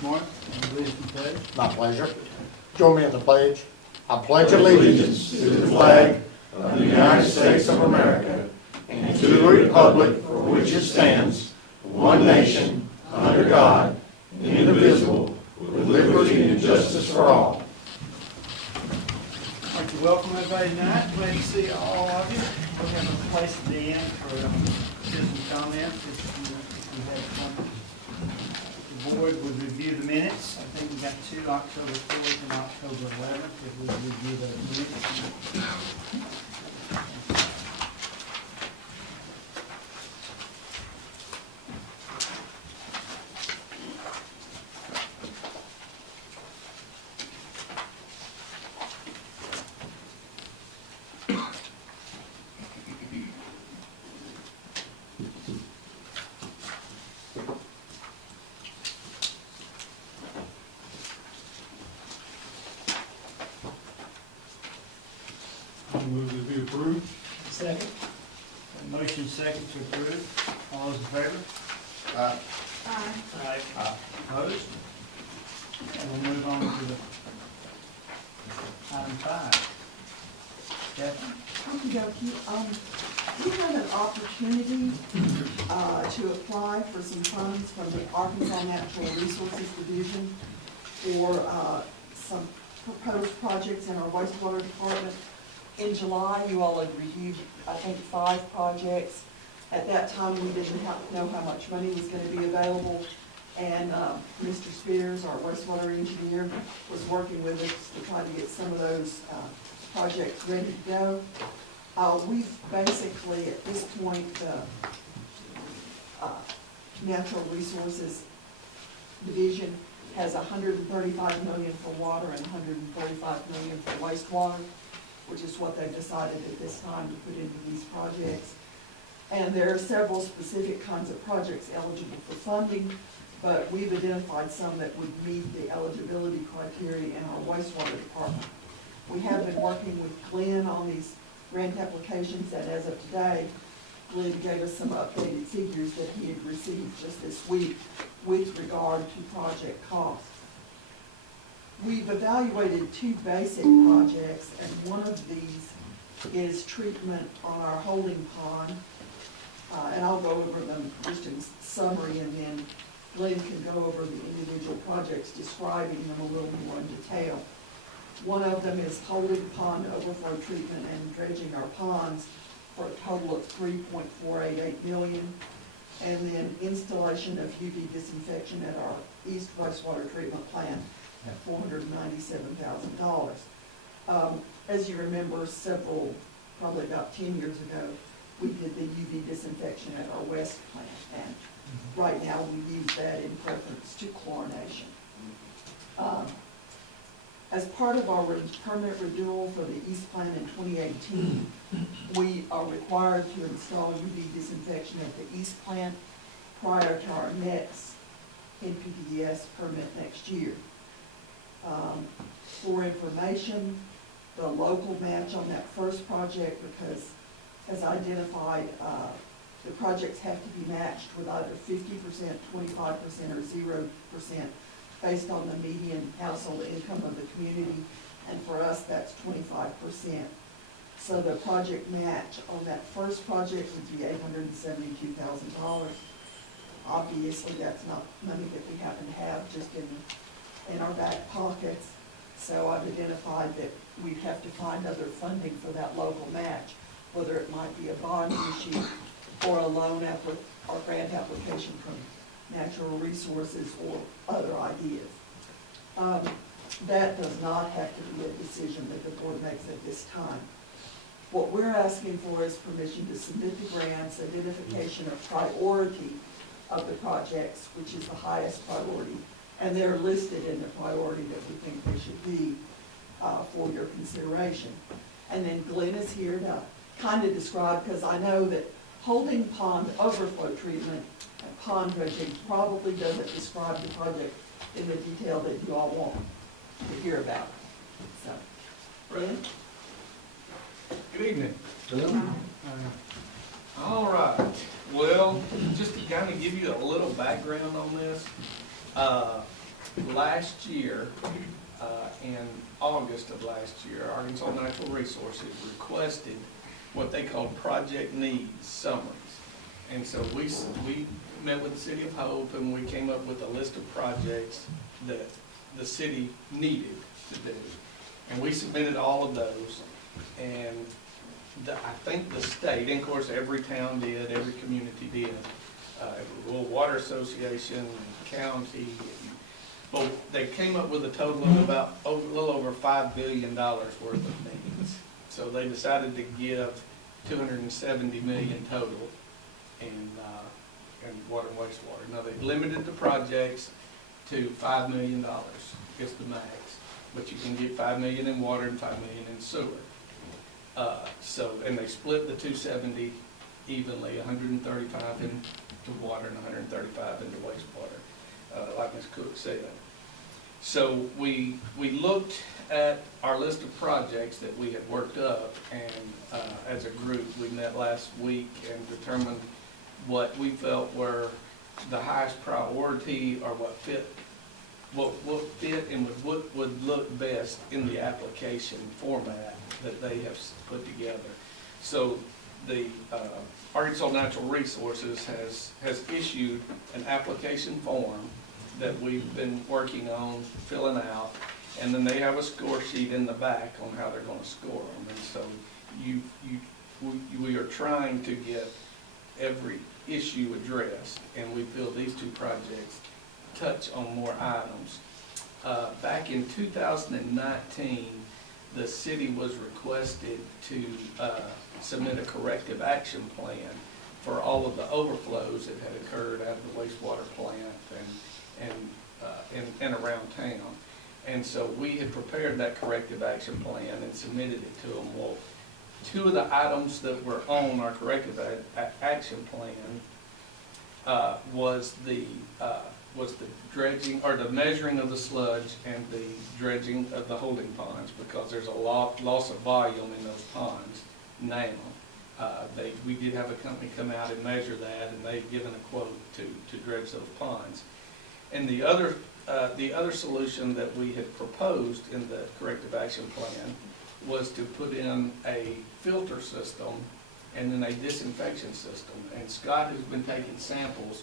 Mr. Martin, lead us in the pledge. My pleasure. Join me in the pledge. I pledge allegiance to the flag of the United States of America and to the republic for which it stands, one nation, under God, indivisible, with liberty and justice for all. I'd like to welcome everybody tonight. Glad to see all of you. We'll have a place at the end for citizen comments. If you have some. The board would review the minutes. I think we got two, October 4th and October 11th. If we review those minutes. I move to be approved. Second. Motion second to approve. All those in favor? Aye. Aye. Opposed? And we'll move on to the item 5. Stephanie? We had an opportunity to apply for some funds from the Arkansas Natural Resources Division for some proposed projects in our wastewater department. In July, you all had reviewed, I think, 5 projects. At that time, we didn't know how much money was going to be available, and Mr. Spears, our wastewater engineer, was working with us to try to get some of those projects ready to go. We've basically, at this point, Natural Resources Division has $135 million for water and $135 million for wastewater, which is what they've decided at this time to put into these projects. And there are several specific kinds of projects eligible for funding, but we've identified some that would meet the eligibility criteria in our wastewater department. We have been working with Glenn on these grant applications, and as of today, Glenn gave us some updated figures that he had received just this week with regard to project costs. We've evaluated 2 basic projects, and one of these is treatment on our holding pond. And I'll go over them just in summary, and then Glenn can go over the individual projects, describing them a little more in detail. One of them is holding pond overflow treatment and dredging our ponds for a total of $3.488 million. And then installation of UV disinfection at our East Wastewater Treatment Plant at $497,000. As you remember, probably about 10 years ago, we did the UV disinfection at our West plant, and right now we use that in preference to chlorination. As part of our permit renewal for the East plant in 2018, we are required to install UV disinfection at the East plant prior to our next NPDES permit next year. For information, the local match on that first project, because as identified, the projects have to be matched with either 50%, 25%, or 0% based on the median household income of the community, and for us, that's 25%. So the project match on that first project would be $872,000. Obviously, that's not money that we happen to have just in our back pockets. So I've identified that we'd have to find other funding for that local match, whether it might be a bond issue or a loan or grant application from Natural Resources or other ideas. That does not have to be a decision that the board makes at this time. What we're asking for is permission to submit the grants, identification of priority of the projects, which is the highest priority, and they're listed in the priority that we think they should be for your consideration. And then Glenn is here to kind of describe, because I know that holding pond overflow treatment and pond dredging probably doesn't describe the project in the detail that you all want to hear about. So, Glenn? Good evening. All right. Well, just to kind of give you a little background on this, last year, in August of last year, Arkansas Natural Resources requested what they called project needs summaries. And so we met with the City of Hope and we came up with a list of projects that the city needed to do. And we submitted all of those, and I think the state, and of course every town did, every community did, rural water association, county, but they came up with a total of about a little over $5 billion worth of needs. So they decided to give $270 million total in water and wastewater. Now they've limited the projects to $5 million is the max, but you can get $5 million in water and $5 million in sewer. And they split the 270 evenly, 135 into water and 135 into wastewater, like Ms. Cook said. So we looked at our list of projects that we had worked up, and as a group, we met last week and determined what we felt were the highest priority, or what fit and what would look best in the application format that they have put together. So the Arkansas Natural Resources has issued an application form that we've been working on filling out, and then they have a score sheet in the back on how they're going to score them. And so we are trying to get every issue addressed, and we feel these two projects touch on more items. Back in 2019, the city was requested to submit a corrective action plan for all of the overflows that had occurred out of the wastewater plant and around town. And so we had prepared that corrective action plan and submitted it to them. Well, two of the items that were on our corrective action plan was the dredging, or the measuring of the sludge and the dredging of the holding ponds, because there's a loss of volume in those ponds now. We did have a company come out and measure that, and they've given a quote to dredge those ponds. And the other solution that we had proposed in the corrective action plan was to put in a filter system and then a disinfection system. And Scott has been taking samples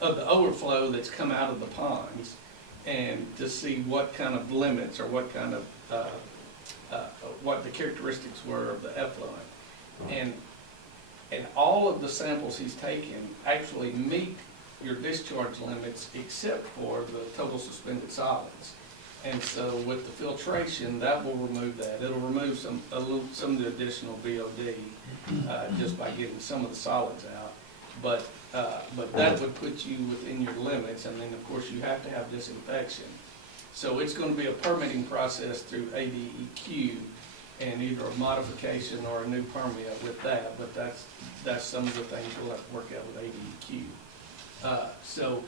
of the overflow that's come out of the ponds, and to see what kind of limits, or what kind of what the characteristics were of the effluent. And all of the samples he's taken actually meet your discharge limits, except for the total suspended solids. And so with the filtration, that will remove that. It'll remove some of the additional BOD just by getting some of the solids out. But that would put you within your limits, and then of course you have to have disinfection. So it's going to be a permitting process through ADEQ, and either a modification or a new permit with that. But that's some of the things we'll have to work out with ADEQ. So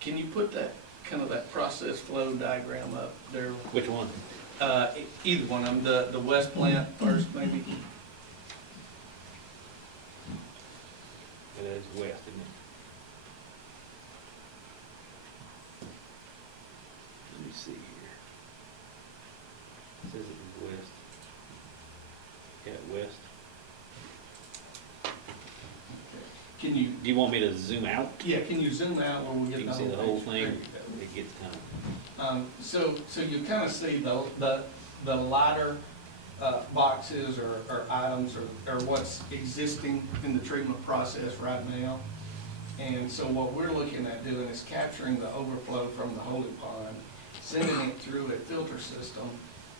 can you put that kind of that process flow diagram up there? Which one? Either one of them. The west plant first, maybe. It is west, isn't it? Let me see here. It says it is west. Yeah, west. Can you? Do you want me to zoom out? Yeah. Can you zoom out where we get You can see the whole thing. It gets kind of. So you kind of see the lighter boxes or items or what's existing in the treatment process right now. And so what we're looking at doing is capturing the overflow from the holding pond, sending it through a filter system,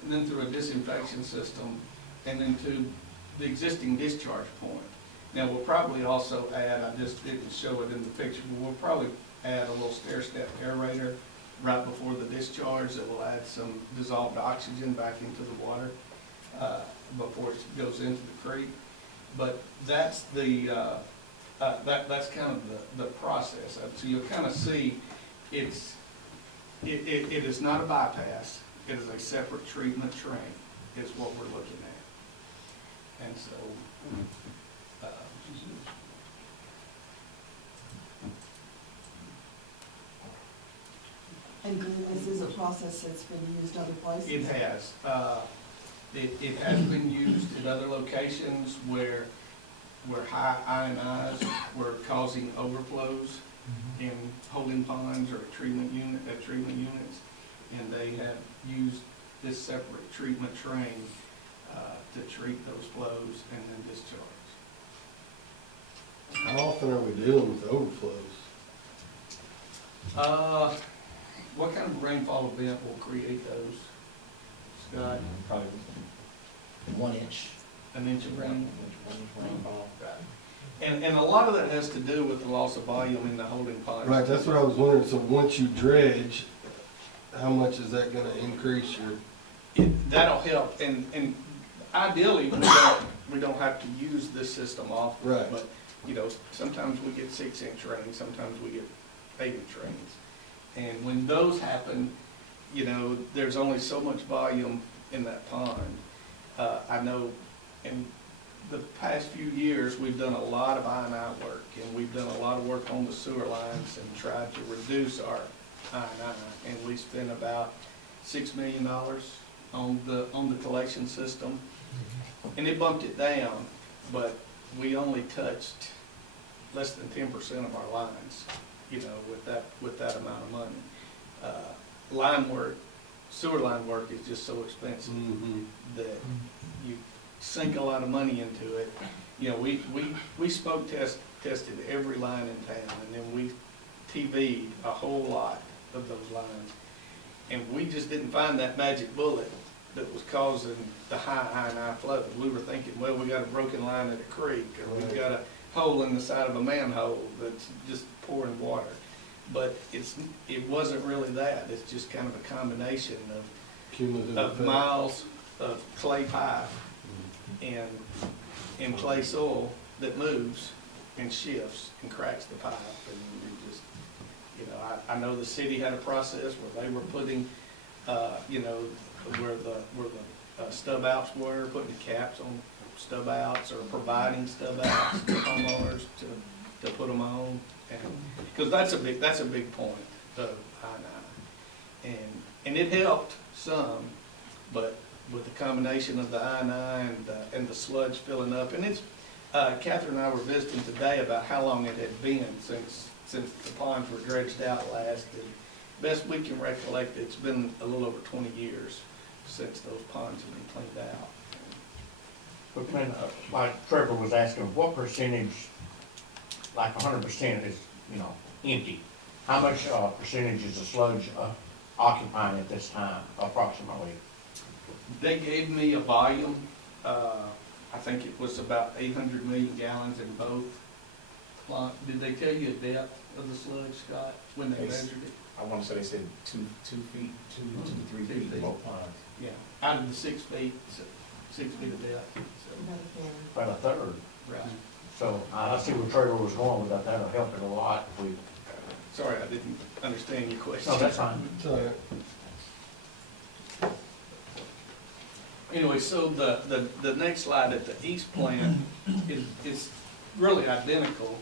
and then through a disinfection system, and then to the existing discharge point. Now we'll probably also add, I just didn't show it in the picture, but we'll probably add a little stair-step aerator right before the discharge that will add some dissolved oxygen back into the water before it goes into the creek. But that's the that's kind of the process. So you'll kind of see it is not a bypass. It is a separate treatment train is what we're looking at. And so And Glenn, this is a process that's been used other places? It has. It has been used at other locations where high INIs were causing overflows in holding ponds or treatment units, and they have used this separate treatment train to treat those flows and then discharge. How often are we dealing with overflows? What kind of rainfall event will create those, Scott? Probably 1 inch. An inch of rain? 1 inch rainfall. Right. And a lot of that has to do with the loss of volume in the holding ponds. Right, that's what I was wondering, so once you dredge, how much is that gonna increase your, That'll help, and ideally, we don't have to use this system often. Right. But, you know, sometimes we get 6-inch rains, sometimes we get 8-inch rains. And when those happen, you know, there's only so much volume in that pond. I know in the past few years, we've done a lot of I&I work, and we've done a lot of work on the sewer lines and tried to reduce our I&I. And we spent about $6 million on the collection system, and it bumped it down, but we only touched less than 10% of our lines, you know, with that amount of money. Line work, sewer line work is just so expensive that you sink a lot of money into it. You know, we smoke tested every line in town, and then we TV'd a whole lot of those lines. And we just didn't find that magic bullet that was causing the high I&I flow. We were thinking, well, we got a broken line at a creek, or we've got a hole in the side of a manhole that's just pouring water. But it wasn't really that. It's just kind of a combination cumulative of effect? miles of clay pipe and clay soil that moves and shifts and cracks the pipe. And you just, you know, I know the city had a process where they were putting, you know, where the stub outs were, putting the caps on stub outs, or providing stub outs to homeowners to put them on. And because that's a big point of I&I, and it helped some, but with the combination of the I&I and the sludge filling up, and it's Catherine and I were visiting today about how long it had been since the ponds were dredged out last. And best we can recollect, it's been a little over 20 years since those ponds have been cleaned out. But man, like Trevor was asking, what percentage, like 100% is, you know, empty? How much percentage is the sludge occupying at this time, approximately? They gave me a volume, I think it was about 800 million gallons in both. Did they tell you the depth of the sludge, Scott, when they measured it? I want to say they said 2 feet, 2 to 3 feet, both ponds. Yeah, out of the 6 feet, 6 feet of depth. About a third. Right. So I see where Trevor was going with that. That'll help it a lot if we. Sorry, I didn't understand your question. No, that's fine. It's all right. Anyway, so the next slide at the east plant is really identical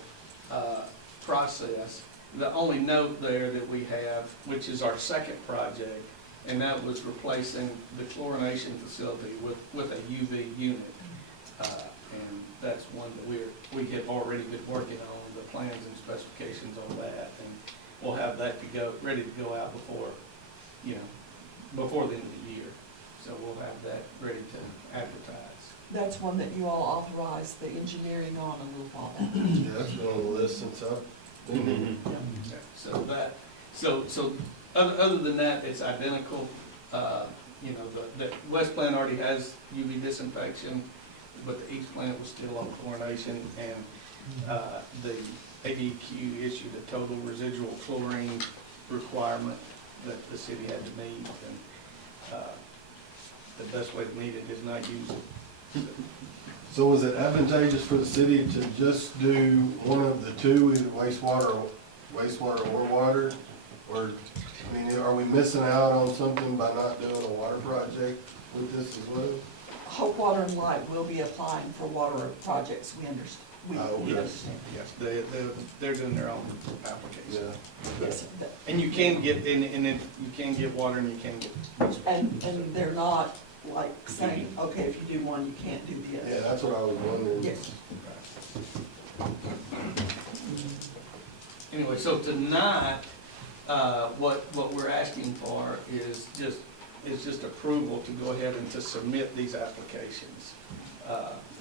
process. The only note there that we have, which is our second project, and that was replacing the chlorination facility with a UV unit. And that's one that we have already been working on, the plans and specifications on that. And we'll have that ready to go out before the end of the year. So we'll have that ready to advertise. That's one that you all authorized the engineering on a little while back. Yeah, that's been on the list since I've been here. So other than that, it's identical. You know, the west plant already has UV disinfection, but the east plant was still on chlorination, and the ADQ issued a total residual chlorine requirement that the city had to meet, and the best way to meet it is not use it. So was it advantageous for the city to just do one of the two, either wastewater or water? Or, I mean, are we missing out on something by not doing a water project with this as well? Hope Water and Light will be applying for water projects, we We, Oh, okay. yes, Yes, they're doing their own application. Yeah. yes, And you can get, and then you can get water and you can get wastewater. and they're not like saying, okay, if you do one, you can't do the Yeah, other. that's what I was wondering. Yes. Anyway, so tonight, what we're asking for is just approval to go ahead and to submit these applications.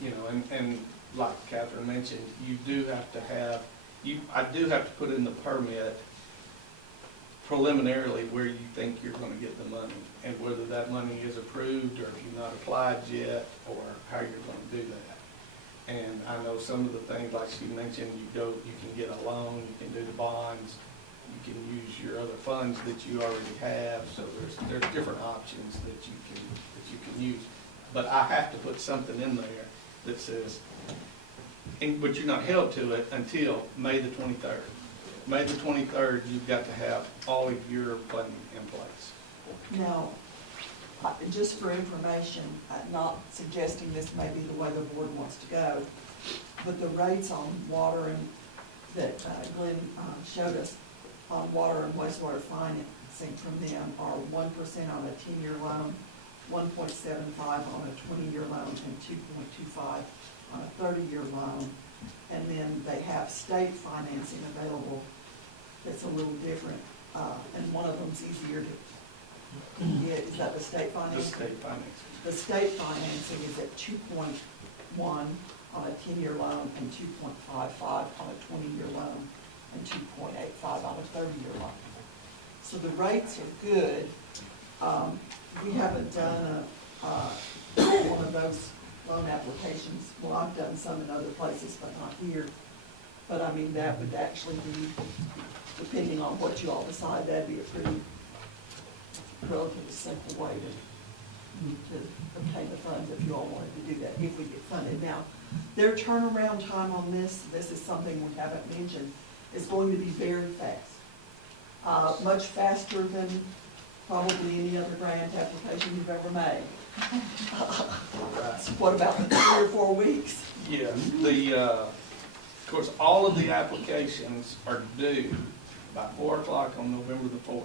You know, and like Catherine mentioned, you do have to have, I do have to put in the permit preliminarily where you think you're gonna get the money, and whether that money is approved, or if you've not applied yet, or how you're gonna do that. And I know some of the things, like she mentioned, you can get a loan, you can do the bonds, you can use your other funds that you already have, so there's different options that you can use. But I have to put something in there that says, but you're not held to it until May the 23rd. May the 23rd, you've got to have all of your funding in place. Now, just for information, I'm not suggesting this may be the way the board wants to go, but the rates on water and, that Glenn showed us on water and wastewater financing from them are 1% on a 10-year loan, 1.75 on a 20-year loan, and 2.25 on a 30-year loan. And then they have state financing available that's a little different, and one of them's easier to get. Is that the state The financing? state financing. The state financing is at 2.1 on a 10-year loan, and 2.55 on a 20-year loan, and 2.85 on a 30-year loan. So the rates are good. We haven't done one of those loan applications. Well, I've done some in other places, but not here. But I mean, that would actually be, depending on what you all decide, that'd be a pretty relatively simple way to obtain the funds if you all wanted to do that, if we get funded. Now, their turnaround time on this is something we haven't mentioned, is going to be very fast. Much faster than probably any other grant application you've ever made. So what about 3 or 4 weeks? Yeah, of course, all of the applications are due by 4 o'clock on November the 4th.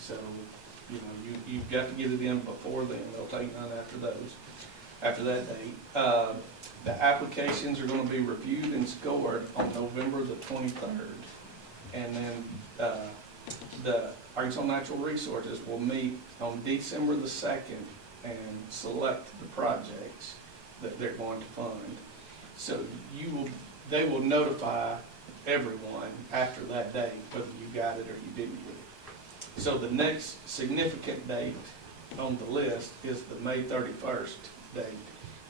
So, you know, you've got to get it in before then. They'll take none after that date. The applications are gonna be reviewed and scored on November the 23rd. And then, the Arkansas Natural Resources will meet on December the 2nd and select the projects that they're going to fund. So they will notify everyone after that date, whether you got it or you didn't get it. So the next significant date on the list is the May 31st date.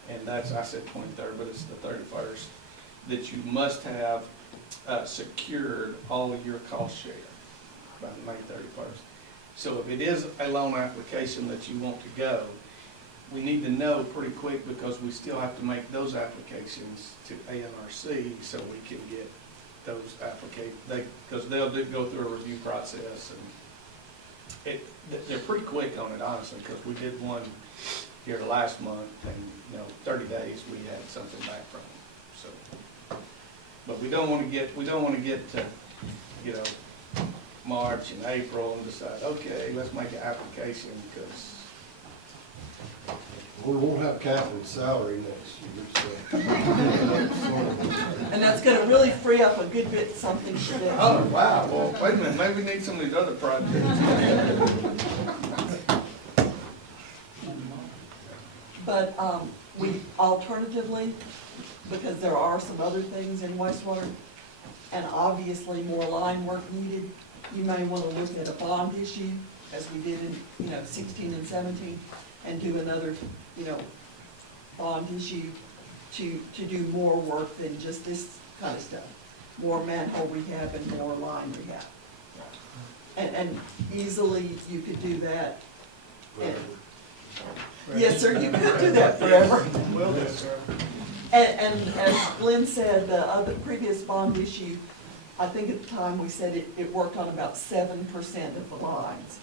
And that's, I said 23rd, but it's the 31st, that you must have secured all of your cost share by May 31st. So if it is a loan application that you want to go, we need to know pretty quick, because we still have to make those applications to ANRC so we can get those because they'll go through a review process, and they're pretty quick on it, honestly, because we did one here last month, and 30 days we had something back from them. So, but we don't want to get to March and April and decide, okay, let's make an application, because We won't have Catherine's salary next year, so. And that's gonna really free up a good bit, something for them. oh wow, well wait a minute, maybe we need some of these other projects. But we alternatively, because there are some other things in wastewater, and obviously more line work needed, you may want to look at a bond issue, as we did in 16 and 17, and do another bond issue to do more work than just this kind of stuff. More manhole rehab and more line rehab. And easily you could do that. And- Yes, sir, you could do that forever. Will do, sir. And as Glenn said, the previous bond issue, I think at the time we said it worked on about 7% of the lines.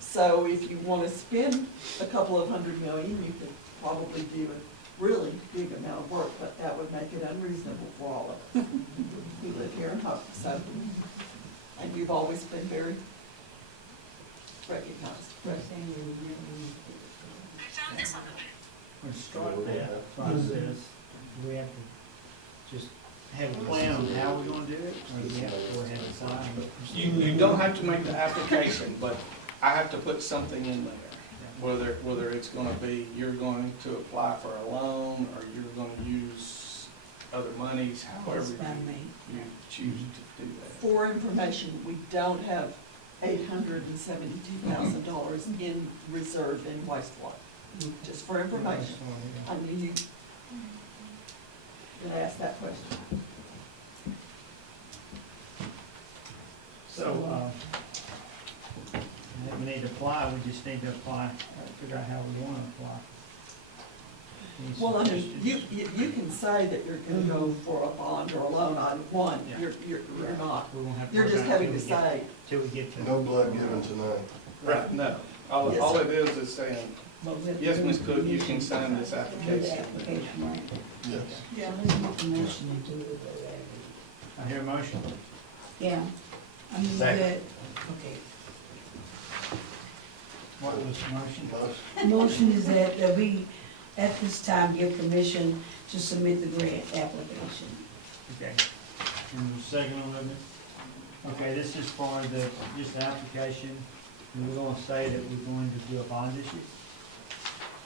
So if you want to spend a couple of $100 million, you could probably do really big amount of work, but that would make it unreasonable for all of us. We live here in Hope, so, and you've always been very recognized. When you start that process, do we have to just have a plan on how we're gonna do it, or do we have to go ahead and sign? You don't have to make the application, but I have to put something in there. Whether it's gonna be, you're going to apply for a loan, or you're gonna use other monies, however you choose to do that. For information, we don't have $872,000 in reserve in wastewater, just for information. I knew you would ask that question. So, we need to apply, we just need to apply, figure out how we wanna apply. Any Well, I mean, suggestions? you can say that you're gonna go for a bond or a loan on one, Yeah. you're not. We won't have to You're worry just about it having to till we get- say, Till we get to. No blood given tonight. Right, no. All Yes, all sir. it is saying, yes, Ms. Cook, you can sign this application. Yes. yeah, I hear a motion. Yeah. I mean, Second. okay. What was the motion? Motion is that we, at this time, give permission to submit the grant application. Okay. And the second on it? Okay, this is for just the application, and we're gonna say that we're going to do a bond issue?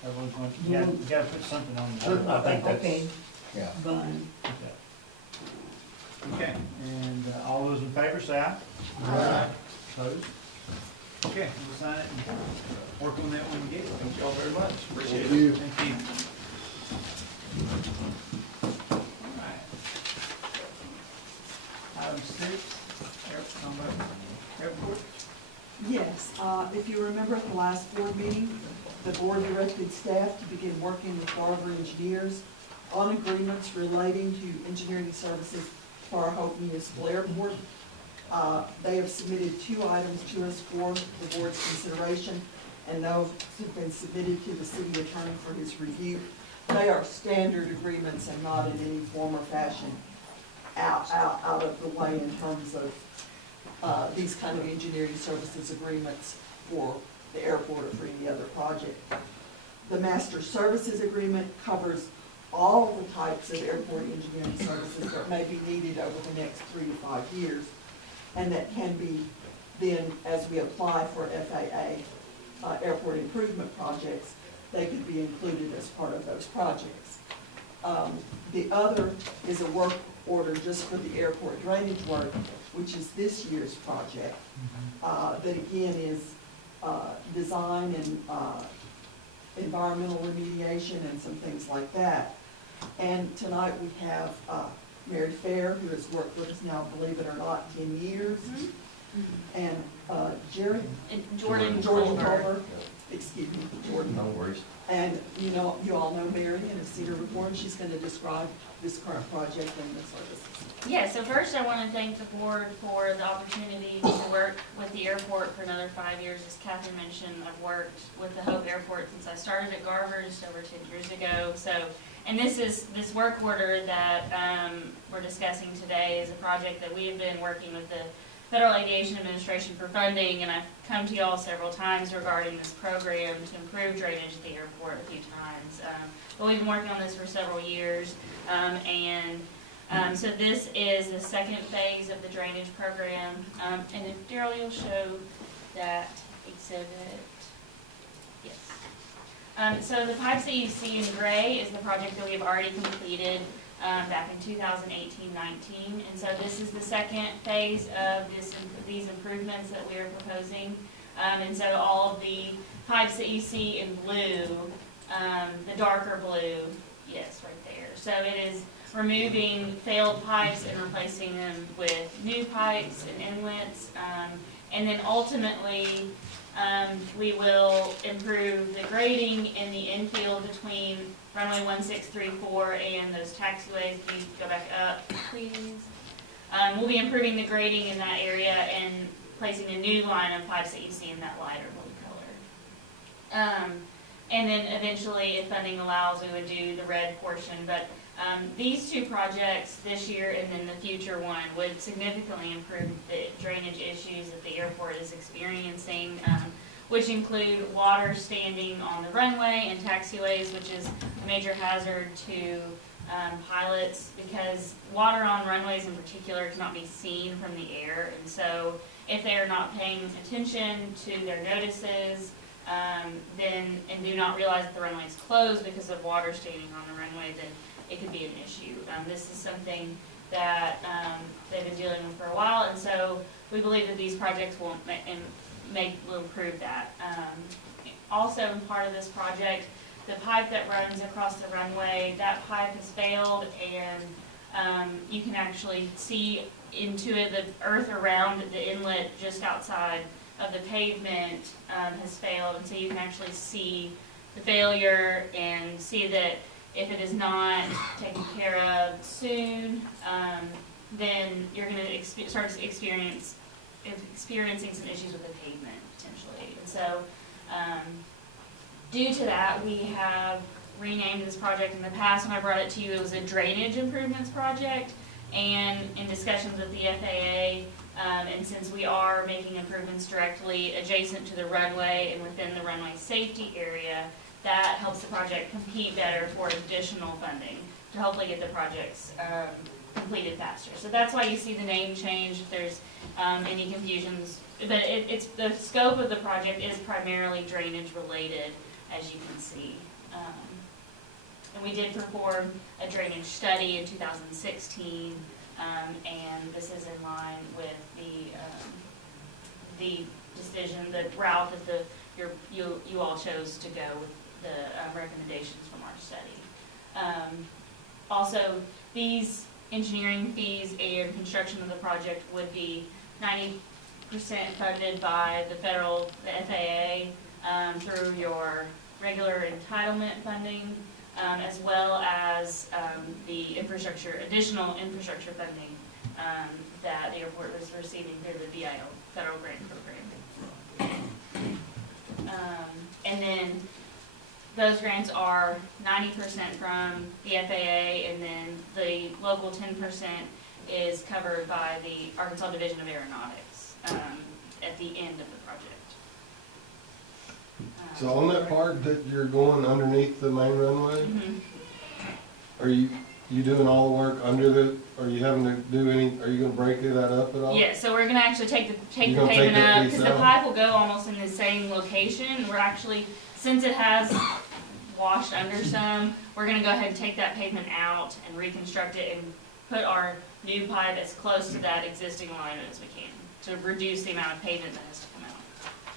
Everyone's going, you gotta put something on the. I think that's, Okay, yeah. bond. Okay, and all those in favor say aye. Aye. Opposed? Okay, we'll sign it and work on that when we get it. Thank you all very much, appreciate Thank it. you. Thank you. Alright. Item 6, airport. yes. If you remember at the last board meeting, the board directed staff to begin working with Garver Engineers on agreements relating to engineering services for our Hope Municipal Airport. They have submitted 2 items to us for the board's consideration, and those have been submitted to the city attorney for his review. They are standard agreements and not in any form or fashion out of the way in terms of these kind of engineering services agreements for the airport or for any other project. The master services agreement covers all the types of airport engineering services that may be needed over the next 3 to 5 years, and that can be then, as we apply for FAA airport improvement projects, they could be included as part of those projects. The other is a work order just for the airport drainage work, which is this year's project, that again is design and environmental remediation and some things like that. And tonight we have Mary Fair, who has worked with us now, believe it or not, 10 years. And Jerry? And Jordan Jordan Culver. Culver, excuse me, Jordan. No worries. And you all know Mary and have seen her before, and she's gonna describe this current project and the services. Yeah, so first I want to thank the board for the opportunity to work with the airport for another 5 years. As Kathy mentioned, I've worked with the Hope Airport since I started at Garver just over 10 years ago. So, and this work order that we're discussing today is a project that we have been working with the Federal Aviation Administration for funding, and I've come to y'all several times regarding this program to improve drainage at the airport a few times. But we've been working on this for several years, so this is the second phase of the drainage program. And if Daryl, you'll show that exhibit. Yes. So the pipes that you see in gray is the project that we have already completed back in 2018-19. And so this is the second phase of these improvements that we are proposing. And so all of the pipes that you see in blue, the darker blue, yes, right there. So it is removing failed pipes and replacing them with new pipes and inlets. And then ultimately, we will improve the grading in the infield between runway 1634 and those taxiways. Can you go back up, please? We'll be improving the grading in that area and placing a new line of pipes that you see in that lighter blue color. And then eventually, if funding allows, we would do the red portion. But these two projects this year and then the future one would significantly improve the drainage issues that the airport is experiencing, which include water standing on the runway and taxiways, which is a major hazard to pilots, because water on runways in particular cannot be seen from the air. And so if they are not paying attention to their notices, then, and do not realize that the runway is closed because of water standing on the runway, then it could be an issue. This is something that they've been dealing with for a while, and so we believe that these projects will improve that. Also, part of this project, the pipe that runs across the runway, that pipe has failed, and you can actually see into it. The earth around the inlet just outside of the pavement has failed, and so you can actually see the failure and see that if it is not taken care of soon, then you're going to start experiencing some issues with the pavement potentially. And so due to that, we have renamed this project. In the past, when I brought it to you, it was a drainage improvements project, and in discussions with the FAA, and since we are making improvements directly adjacent to the runway and within the runway safety area, that helps the project compete better for additional funding to hopefully get the projects completed faster. So that's why you see the name change, if there's any confusions. But it's the scope of the project is primarily drainage related, as you can see. And we did perform a drainage study in 2016, and this is in line with the decision, the route that you all chose to go with the recommendations from our study. Also, these engineering fees and construction of the project would be 90% funded by the FAA through your regular entitlement funding, as well as the additional infrastructure funding that the airport was receiving through the VIO federal grant program. And then those grants are 90% from the FAA, and then the local 10% is covered by the Arkansas Division of Aeronautics at the end of the project. So on that part that you're going underneath the main runway, are you doing all the work under the, are you having to do any, are you gonna break that up at all? Yeah, so we're gonna actually take the You're gonna take pavement that up, piece because the out? pipe will go almost in the same location. We're actually, since it has washed under some, we're gonna go ahead and take that pavement out and reconstruct it and put our new pipe as close to that existing alignment as we can, to reduce the amount of pavement that has to come out.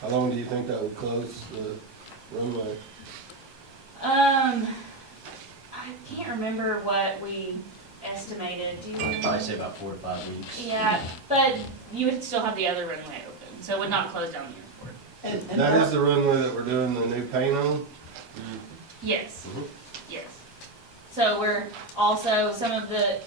How long do you think that would close the runway? I can't remember what we estimated. Do you I'd remember? probably say about 4 to 5 weeks. Yeah, but you would still have the other runway open, so it would not close down the airport. And That is the runway that we're doing the new paint on? Yes, Mhm. yes. So we're also, some of the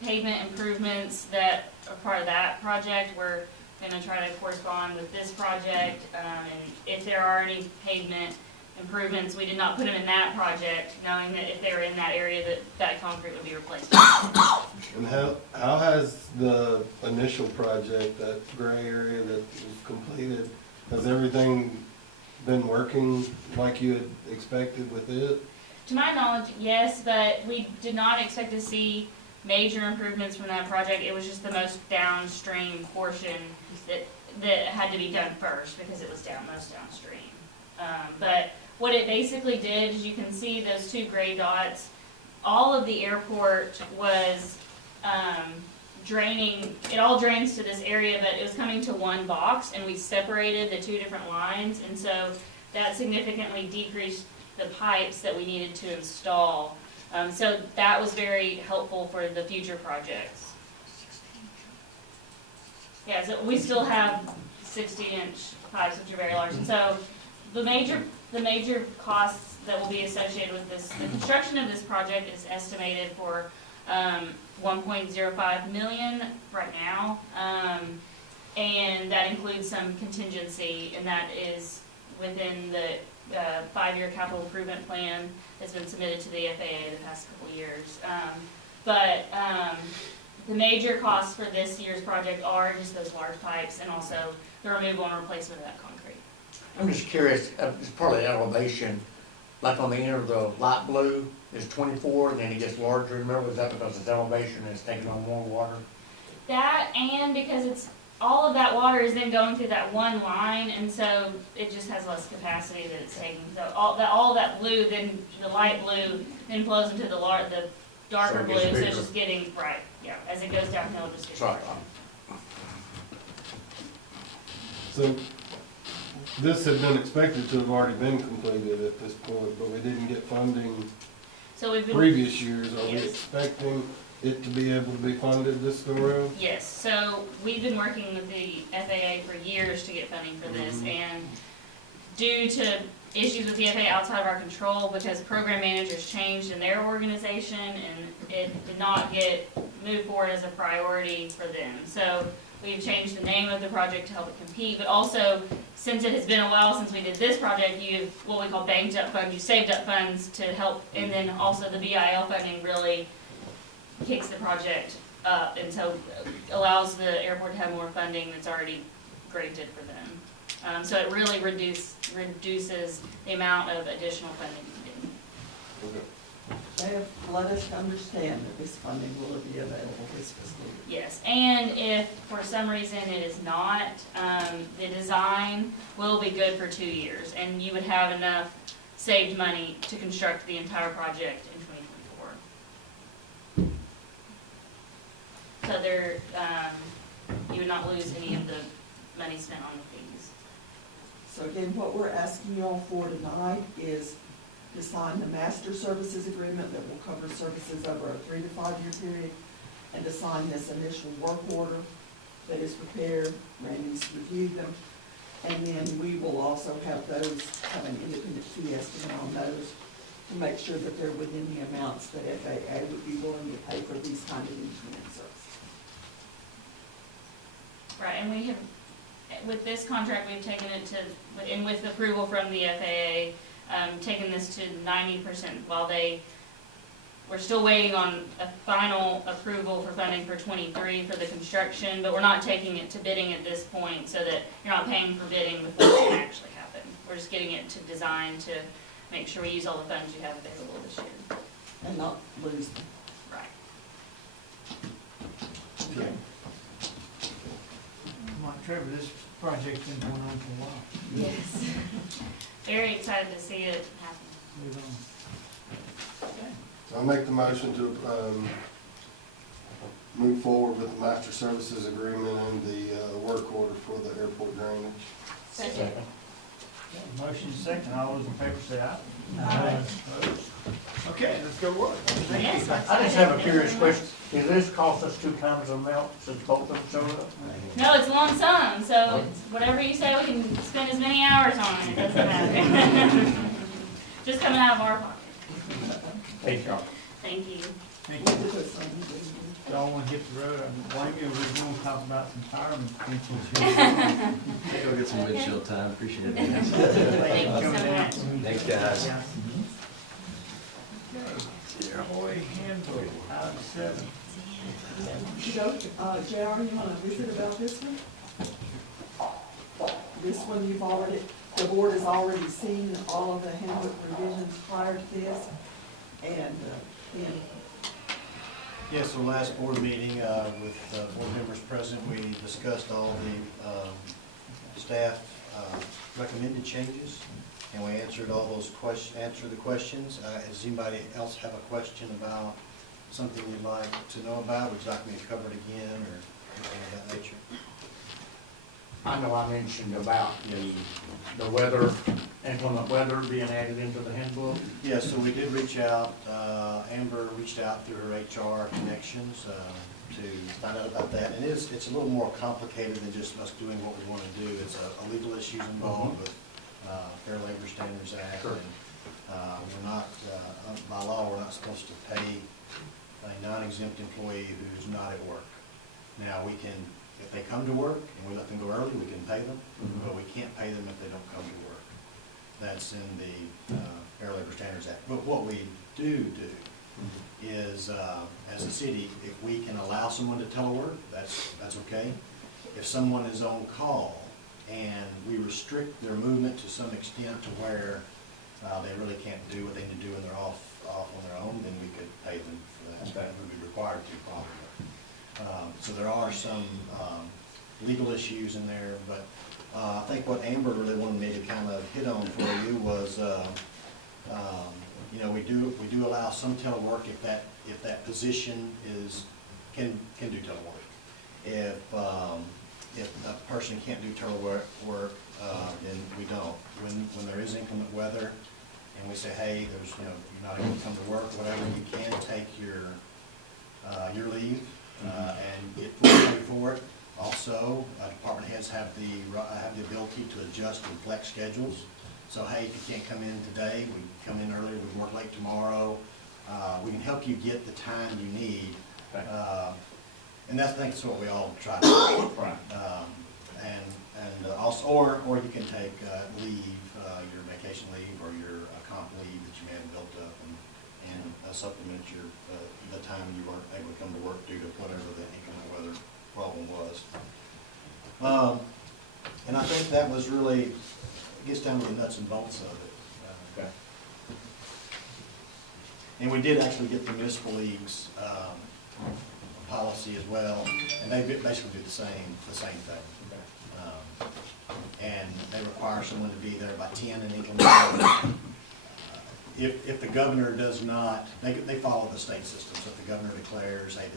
pavement improvements that are part of that project, we're gonna try to correspond with this project. And if there are any pavement improvements, we did not put them in that project, knowing that if they were in that area, that concrete would be replaced. And how has the initial project, that gray area that was completed, has everything been working like you had expected with it? To my knowledge, yes, but we did not expect to see major improvements from that project. It was just the most downstream portion that had to be done first, because it was most downstream. But what it basically did, as you can see, those two gray dots, all of the airport was draining, it all drains to this area, but it was coming to one box, and we separated the two different lines, and so that significantly decreased the pipes that we needed to install. So that was very helpful for the future projects. Yeah, so we still have 60-inch pipes, which are very large, and so the major costs that will be associated with this, the construction of this project is estimated for $1.05 million right now, and that includes some contingency, and that is within the, 5-year capital improvement plan that's been submitted to the FAA the past couple of years. The major costs for this year's project are just those large pipes and also the removal and replacement of that concrete. I'm just curious, it's probably elevation, like on the end of the light blue is 24, and then it gets larger, remember, is that because it's elevation and it's taking on more water? That, and because it's, all of that water is then going through that one line, and so it just has less capacity that it's taking. So all that blue, then the light blue, then flows into the darker So it blue, gets so bigger. it's just getting, right, yeah, as it goes downhill, it just gets Right. bigger. So this had been expected to have already been completed at this point, but we didn't get funding So we've been. previous years. Are we Yes. expecting it to be able to be funded this go around? Yes, so we've been working with the FAA for years to get funding for this, Mhm. and due to issues with the FAA outside of our control, because program managers changed in their organization, and it did not get moved forward as a priority for them. So we've changed the name of the project to help it compete, but also, since it has been a while since we did this project, you've, what we call banked up funds, you saved up funds to help, and then also the BIL funding really kicks the project up, and so allows the airport to have more funding that's already granted for them. So it really reduces the amount of additional funding needed. Okay. They have let us understand that this funding will be available this fiscal year. Yes, and if for some reason it is not, the design will be good for 2 years, and you would have enough saved money to construct the entire project in 2024. So there, you would not lose any of the money spent on the fees. So again, what we're asking you all for tonight is to sign the master services agreement that will cover services over a 3 to 5 year period, and to sign this initial work order that is prepared. Randy's reviewed them, and then we will also have those, have an independent fee estimate on those to make sure that they're within the amounts that FAA would be willing to pay for these kind of engineering services. Right, and we have, with this contract, we've taken it to, and with approval from the FAA, taken this to 90% while we're still waiting on a final approval for funding for 23 for the construction, but we're not taking it to bidding at this point so that you're not paying for bidding before it can actually happen. We're just getting it to design to make sure we use all the funds you have available this year. And not lose them. Right. Okay. Like Trevor, this project's been going on for a while. Yes. Very excited to see it happen. Move on. Okay. So I'll make the motion to, move forward with the master services agreement and the, work order for the airport drainage. Second. Okay, motion second, all those in favor say aye. Aye. Opposed? Okay, let's go work. Thank you. Yes, I just have a curious question. Does this cost us 2 times the amount since both of them showed up? No, it's lump sum, so it's whatever you say, we can spend as many hours on it, it doesn't matter. Just coming out of our pocket. Thank y'all. Thank you. Thank We you. did this one, we did. Y'all wanna hit the road, I blame you, we're gonna talk about some firemen potential. Go get some windshield time, appreciate it. Thank you so much. Thanks, guys. Boy, handbook, item 7. JR, you wanna visit about this one? This one you've already, the board has already seen all of the handbook revisions prior to this, and, then Yes, so last board meeting, with board members present, we discussed all the staff recommended changes, and we answered all those answered the questions. Does anybody else have a question about something you'd like to know about? Would you like me to cover it again, or anything of that nature? I know I mentioned about the weather, inclement weather being added into the handbook. Yeah, so we did reach out, Amber reached out through her HR connections to find out about that. And it's a little more complicated than just us doing what we want to do. It's a legal issues involved with Fair Labor Standards Act. Sure. And we're not, by law, we're not supposed to pay a non-exempt employee who's not at work. Now, we can, if they come to work and we let them go early, we can pay them, but we can't pay them if they don't come to work. that's in the Fair Labor Standards Act. But what we do is, as a city, if we can allow someone to telework, that's okay. If someone is on call and we restrict their movement to some extent to where they really can't do what they need to do when they're off on their own, then we could pay them for that. We would be required to probably. So there are some legal issues in there, but I think what Amber really wanted me to kind of hit on for you was, you know, we do allow some telework if that position can do telework. If a person can't do telework, then we don't. When there is inclement weather, and we say, hey, there's, you know, you're not able to come to work, whatever, you can take your leave and get full pay for it. Also, department heads have the ability to adjust and flex schedules. So, hey, if you can't come in today, we come in earlier, we can work late tomorrow. We can help you get the time you need. And I think that's what we all try to do. Right. And also, or you can take leave, your vacation leave or your comp leave that you may have built up and supplement your the time you weren't able to come to work due to whatever the inclement weather problem was. And I think that was really, it gets down to the nuts and bolts of it. Okay. And we did actually get the municipal leagues policy as well, and they basically do the same thing. And they require someone to be there by 10 in inclement weather. If the governor does not, they follow the state system, so if the governor declares, hey,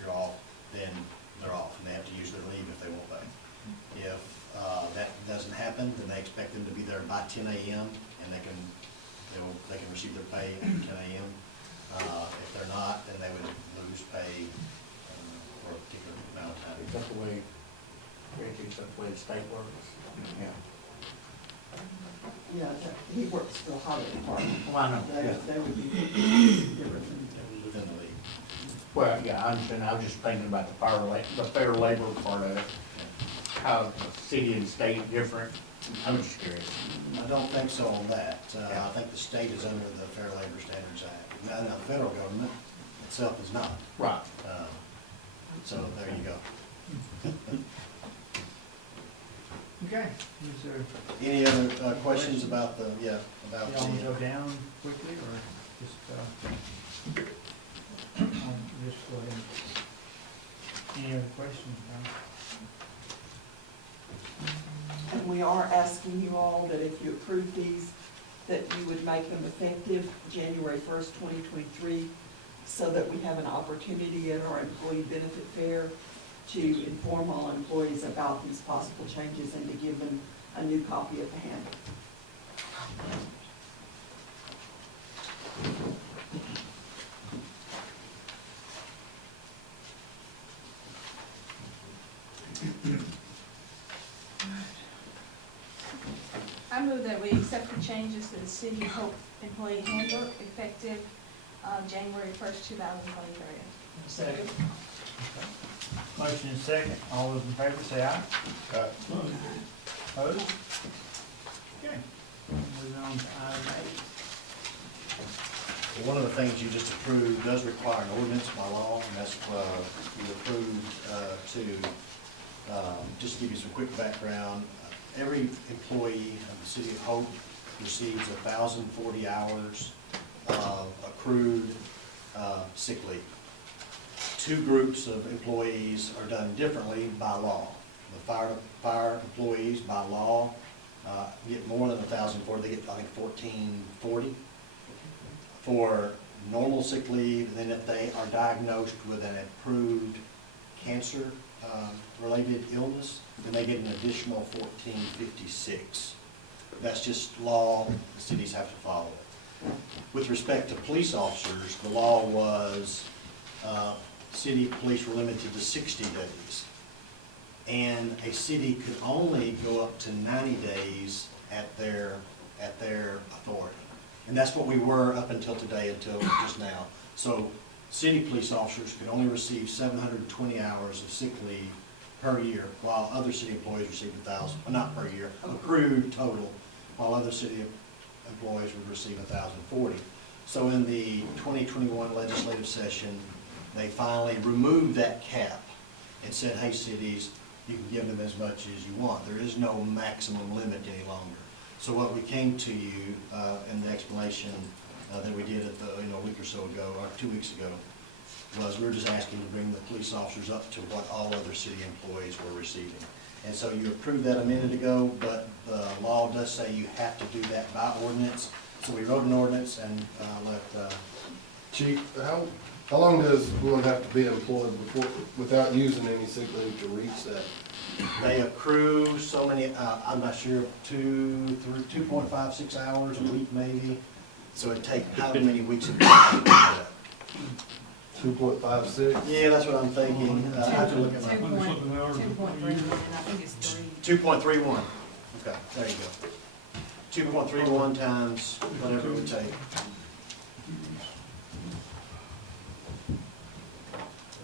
you're off, then they're off, and they have to use their leave if they won't pay. If that doesn't happen, then they expect them to be there by 10 a.m. and they can receive their pay at 10 a.m. If they're not, then they would lose pay for a particular amount of time. Is that the way, is that the way the state works? Yeah. Yeah, he works for the highway department. Well, I know, yeah. They would be different than. Within the league. Well, yeah, I understand. I was just thinking about the fair labor part of it. How the city and state different. I'm just curious. I don't think so on that. I think the state is under the Fair Labor Standards Act. Now, the federal government itself is not. Right. So there you go. Okay, is there, Any other questions about the, you want to go down quickly, or just go ahead? Any other questions, Tom? And we are asking you all that if you approve these, that you would make them effective January 1st, 2023, so that we have an opportunity at our employee benefit fair to inform all employees about these possible changes and to give them a new copy of the handbook. I move that we accept the changes to the City of Hope Employee Handbook effective January 1st, 2023. Second. Motion is second. All those in favor say aye. Opposed? Okay. Moving on to item 8. One of the things you just approved does require an ordinance by law, and that's you approved to, just to give you some quick background, every employee of the City of Hope receives 1,040 hours of accrued sick leave. Two groups of employees are done differently by law. The fire employees by law get more than 1,040. They get, I think, 1,440 for normal sick leave. And then if they are diagnosed with an approved cancer related illness, then they get an additional 1,456. That's just law. The cities have to follow it. With respect to police officers, the law was city police were limited to 60 days. And a city could only go up to 90 days at their authority. And that's what we were up until today, until just now. So city police officers could only receive 720 hours of sick leave per year, while other city employees received 1,000, well, not per year, accrued total, while other city employees would receive 1,040. So in the 2021 legislative session, they finally removed that cap and said, hey, cities, you can give them as much as you want. There is no maximum limit any longer. So what we came to you in the explanation that we did at the, a week or so ago, or 2 weeks ago, was we were just asking to bring the police officers up to what all other city employees were receiving. And so you approved that a minute ago, but the law does say you have to do that by ordinance. So we wrote an ordinance and let, Chief, how long does one have to be employed before, without using any sick leave to reach that? they accrue so many, I'm not sure, 2.56 hours a week maybe. So it takes how many weeks to do that? 2.56? Yeah, that's what I'm thinking. I have to look at my. 2.3, and I think it's 3. 2.31. Okay, there you go. 2.31 times whatever it would take.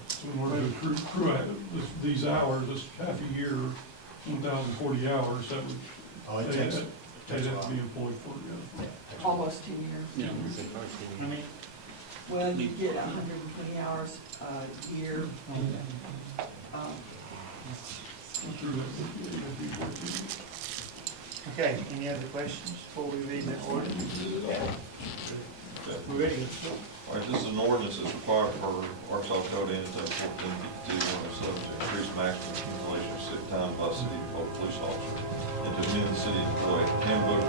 So in order to accrue these hours, this half a year, 1,040 hours, that Oh, would, it they'd takes, have takes a to while. be employed for, yeah. Almost 2 years. I mean, Well, you get 120 hours a year. Um, I'm sure that would be worth okay, any other questions before we read the order? We're ready. All right, this is an ordinance that's required for Arkansas Code Annotated 1452-107 to increase maximum accumulation of sick time by city police officers and to amend the city employee handbook,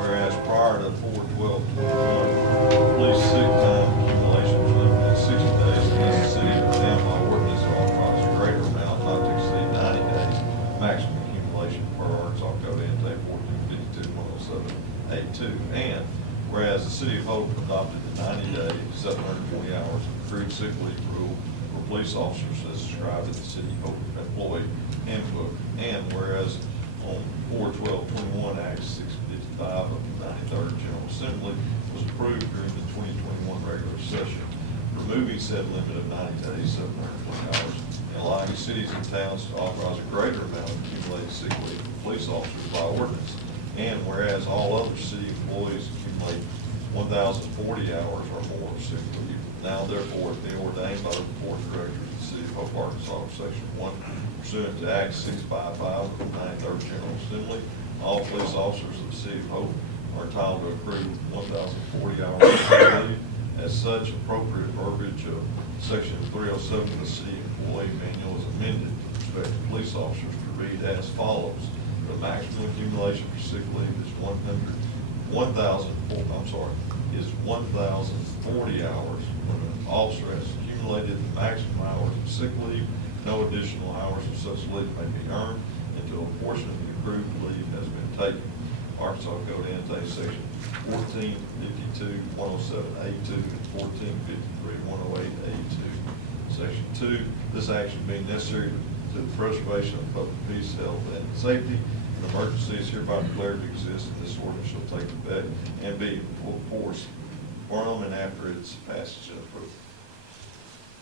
whereas prior to 4/12/21, police sick time accumulation was limited to 60 days unless the city or town by ordinance authorizes a greater amount not to exceed 90 days maximum accumulation per Arkansas Code Annotated 1452-107A2. And whereas the city of Hope adopted the 90-day, 720 hours accrued sick leave rule for police officers as described in the city of Hope employee handbook, and whereas on 4/12/21 Act 655 of the 93rd General Assembly was approved during the 2021 regular session, removing said limit of 90 days, 720 hours, and allowing cities and towns to authorize a greater amount of accumulated sick leave for police officers by ordinance. And whereas all other city employees accumulate 1,040 hours or more of sick leave, now therefore be ordained by the board of directors of the city of Hope, Arkansas, section 1, pursuant to Act 655 of the 93rd General Assembly, all police officers of the city of Hope are entitled to accrue 1,040 hours of sick leave. As such, appropriate verbiage of section 307 of the city employee manual is amended with respect to police officers to read as follows. The maximum accumulation for sick leave is 1,040 hours. When an officer has accumulated the maximum hours of sick leave, no additional hours of such leave may be earned until a portion of the accrued leave has been taken. Arkansas Code Annotated Section 1452-107A2 and 1453-108A2. Section 2, this action being necessary to the preservation of public peace, health, and safety, an emergency is hereby declared to exist, and this ordinance shall take effect and be in full force from and after its passage and approval.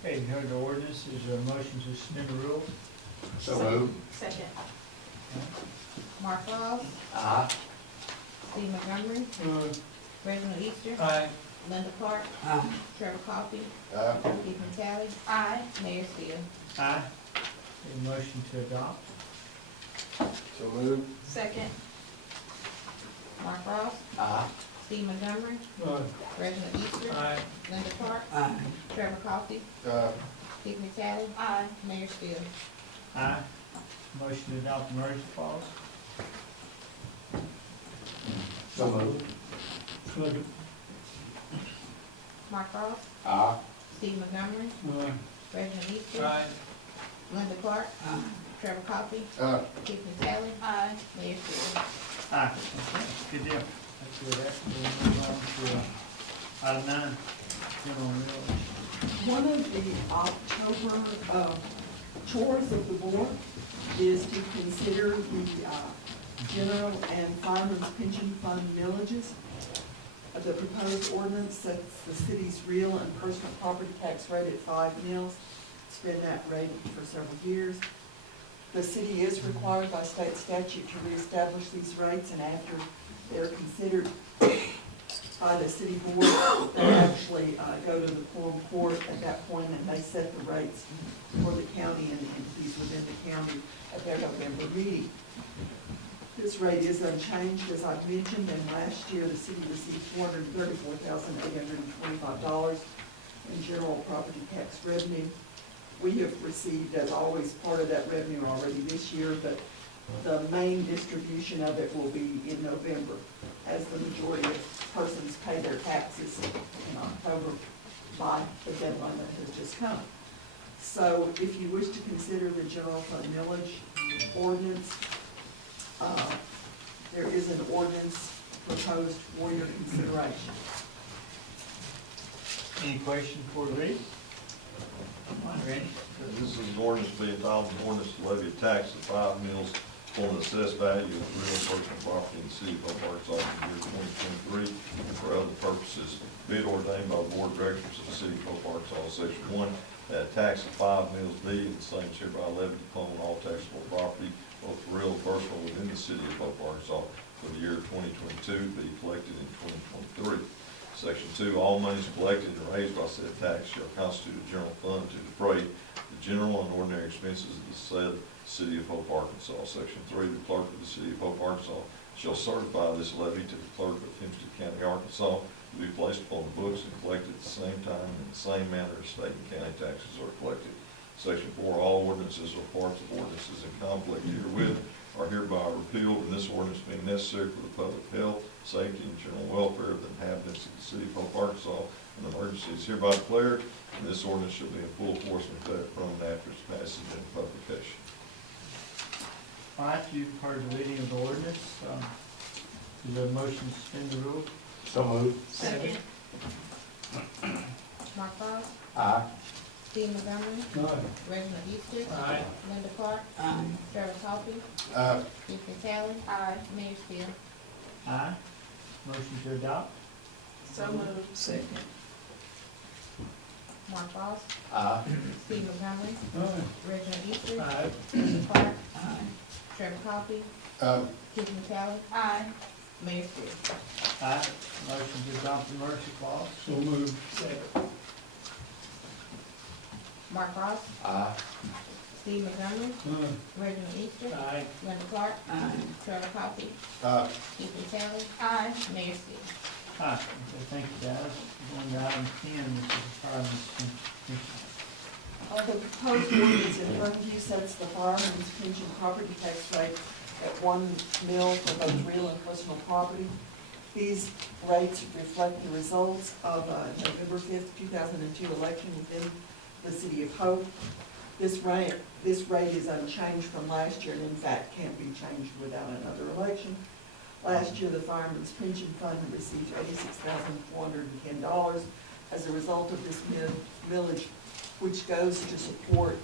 Okay, you heard the ordinance, is there a motion to suspend the rules? So moved. Second. Mark Ross, Aye. Steve Montgomery, Reginald Easter, Aye. Linda Clark, Trevor Coffey, Aye. Keith McCallum, Aye. Mayor Steele. Aye. A motion to adopt? So moved. Second. Mark Ross, Aye. Steve Montgomery, it. Reginald Easter, Aye. Linda Clark, Trevor Coffey, Keith McCallum, Aye. Mayor Steele. Aye. Motion to adopt emergency clause? So moved. Second. Mark Ross, Aye. Steve Montgomery, Reginald Easter, Aye. Linda Clark, Trevor Coffey, Aye. Keith McCallum, Aye. Mayor Steele. Aye. Okay, good deal. Thank you for that. We'll move on to item 9, general millage. One of the October chores of the board is to consider the general and fireman's pension fund millages. The proposed ordinance sets the city's real and personal property tax rate at 5 mils. It's been that rate for several years. The city is required by state statute to reestablish these rates, and after they're considered by the city board. They actually go to the quorum court at that point, and they set the rates for the county and entities within the county at their November meeting. This rate is unchanged, as I've mentioned, and last year the city received $434,825 in general property tax revenue. We have received, as always, part of that revenue already this year, but the main distribution of it will be in November, as the majority of persons pay their taxes in October by the deadline that has just come. So if you wish to consider the general fund millage ordinance, there is an ordinance proposed for your consideration. Any questions before we read? Come on, Randy. This is an ordinance being adopted, an ordinance to levy a tax of 5 mills on the assessed value of real personal property in the city of Hope, Arkansas for the year 2023 and for other purposes. Be it ordained by the Board of Directors of the city of Hope, Arkansas, Section 1, that a tax of 5 mills be and the same is hereby levied upon all taxable property, both real and personal, within the city of Hope, Arkansas for the year 2022 be collected in 2023. Section 2, all monies collected and raised by said tax shall constitute a general fund to defray the general and ordinary expenses of the said city of Hope, Arkansas. Section 3, the clerk of the city of Hope, Arkansas shall certify this levy to the clerk of Hempstead County, Arkansas, to be placed upon the books and collected at the same time and in the same manner as state and county taxes are collected. Section 4, all ordinances or parts of ordinances in conflict herewith are hereby repealed, and this ordinance being necessary for the public health, safety, and general welfare of the inhabitants of the city of Hope, Arkansas, an emergency is hereby declared, and this ordinance shall be in full force and effect from and after its passage and publication. All right, you've heard the reading of the ordinance. Is there a motion to suspend the rules? So moved. Second. Mark Frost, Aye. Steve Montgomery, Aye. Reginald Easter, Aye. Linda Clark, Gerald Coffey, Aye. Ethan Talley, Aye. Mayor Still. Aye. Motion to adopt? So moved. Second. Mark Frost, Aye. Steve Montgomery, Aye. Reginald Easter, Aye. Linda Clark, Trevor Coffey, Aye. Ethan Talley, Aye. Mayor Still. Aye. Motion to adopt the emergency clause? So moved. Mark Frost, Aye. Steve Montgomery, Aye. Reginald Easter, Aye. Linda Clark, Trevor Coffey, Aye. Ethan Talley, Aye. Mayor Still. Aye. Okay, thank you, guys. Going to item 10, which is fireman's pension. The proposed ordinance in front of you sets the fireman's pension property tax rate at 1 mil for both real and personal property. These rates reflect the results of November 5th, 2002 election within the city of Hope. This rate is unchanged from last year and in fact can't be changed without another election. Last year, the Fireman's Pension Fund received $86,410 as a result of this millage, which goes to support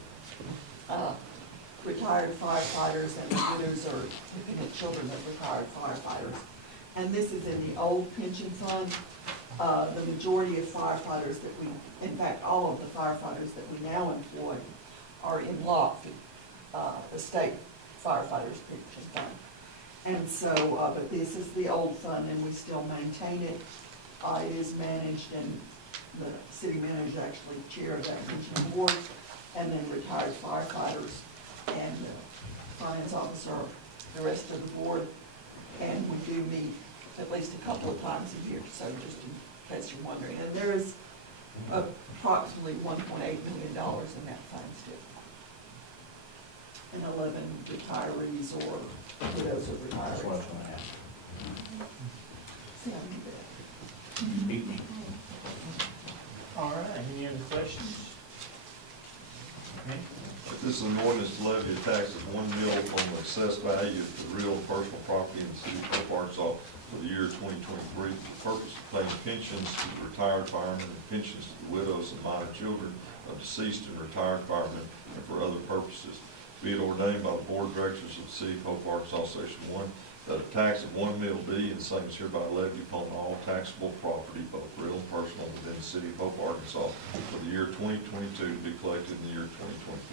retired firefighters and the widows or dependent children of retired firefighters. And this is in the old pension fund. The majority of firefighters that we, in fact, all of the firefighters that we now employ are in Lockford, the state firefighters pension fund. And so, but this is the old fund and we still maintain it. It is managed and the city manager is actually chair of that pension board, and then retired firefighters and the finance officer, the rest of the board. And we do meet at least a couple of times a year, so just in case you're wondering. And there is approximately $1.8 million in that fund still. And 11 retirees or widows of retirees. All right, any other questions? Okay. This is an ordinance to levy a tax of 1 mil from the assessed value of the real and personal property in the city of Hope, Arkansas for the year 2023 for the purpose of paying pensions to the retired firemen and pensions to the widows and minor children of deceased and retired firemen and for other purposes. Be it ordained by the Board of Directors of the city of Hope, Arkansas, Section 1, that a tax of 1 mil be and the same is hereby levied upon all taxable property, both real and personal, within the city of Hope, Arkansas for the year 2022 to be collected in the year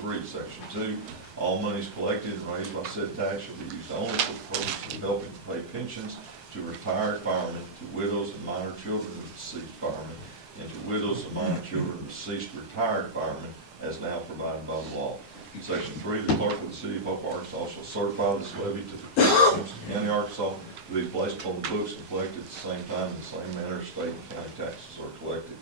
2023. Section 2, all monies collected and raised by said tax shall be used only for the purpose of helping to pay pensions to retired firemen, to widows and minor children of deceased firemen, and to widows and minor children of deceased retired firemen, as now provided by the law. Section 3, the clerk of the city of Hope, Arkansas shall certify this levy to the Williamson County, Arkansas, to be placed on the books and collected at the same time in the same manner as state and county taxes are collected.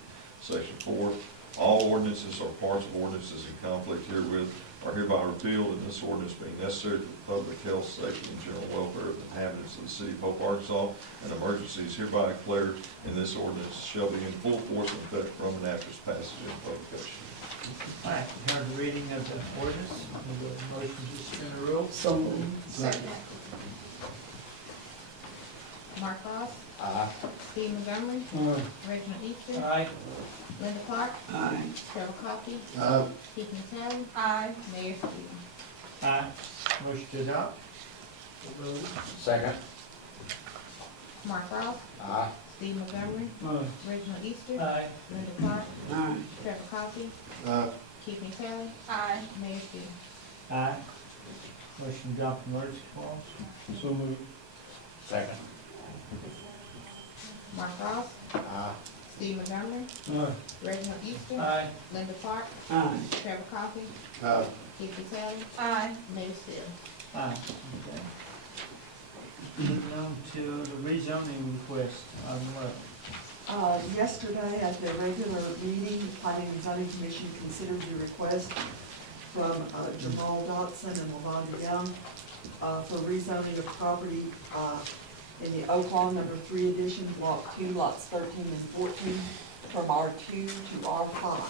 Section 4, all ordinances or parts of ordinances in conflict herewith are hereby repealed, and this ordinance being necessary to the public health, safety, and general welfare of the inhabitants of the city of Hope, Arkansas, an emergency is hereby declared, and this ordinance shall be in full force and effect from and after its passage and publication. All right, you heard the reading of the ordinance, motion to suspend the rules. So moved. Second. Mark Ross, Aye. Steve Montgomery, Reginald Easter, Aye. Linda Clark, Aye. Trevor Coffey, Aye. Keith McNally, Aye. Mayor Stevens. Aye. Motion to adopt. Second. Mark Ross, Aye. Steve Montgomery, Aye. Reginald Easter, Aye. Linda Clark, Aye. Trevor Coffey, Aye. Keith McNally, Aye. Mayor Stevens. Aye. Motion to adopt emergency clause. So moved. Second. Mark Ross, Aye. Steve Montgomery, Aye. Reginald Easter, Aye. Linda Clark, Aye. Trevor Coffey, Aye. Keith McNally, Aye. Mayor Stevens. Aye. Okay. Moving on to the rezoning request, item 11. Yesterday, at the regular meeting, the Planning and Zoning Commission considered the request from Jamal Dotson and LaVonda Young for rezoning of property in the Oak Lawn Number 3 Edition, Block 2, Lots 13 and 14, from R2 to R5.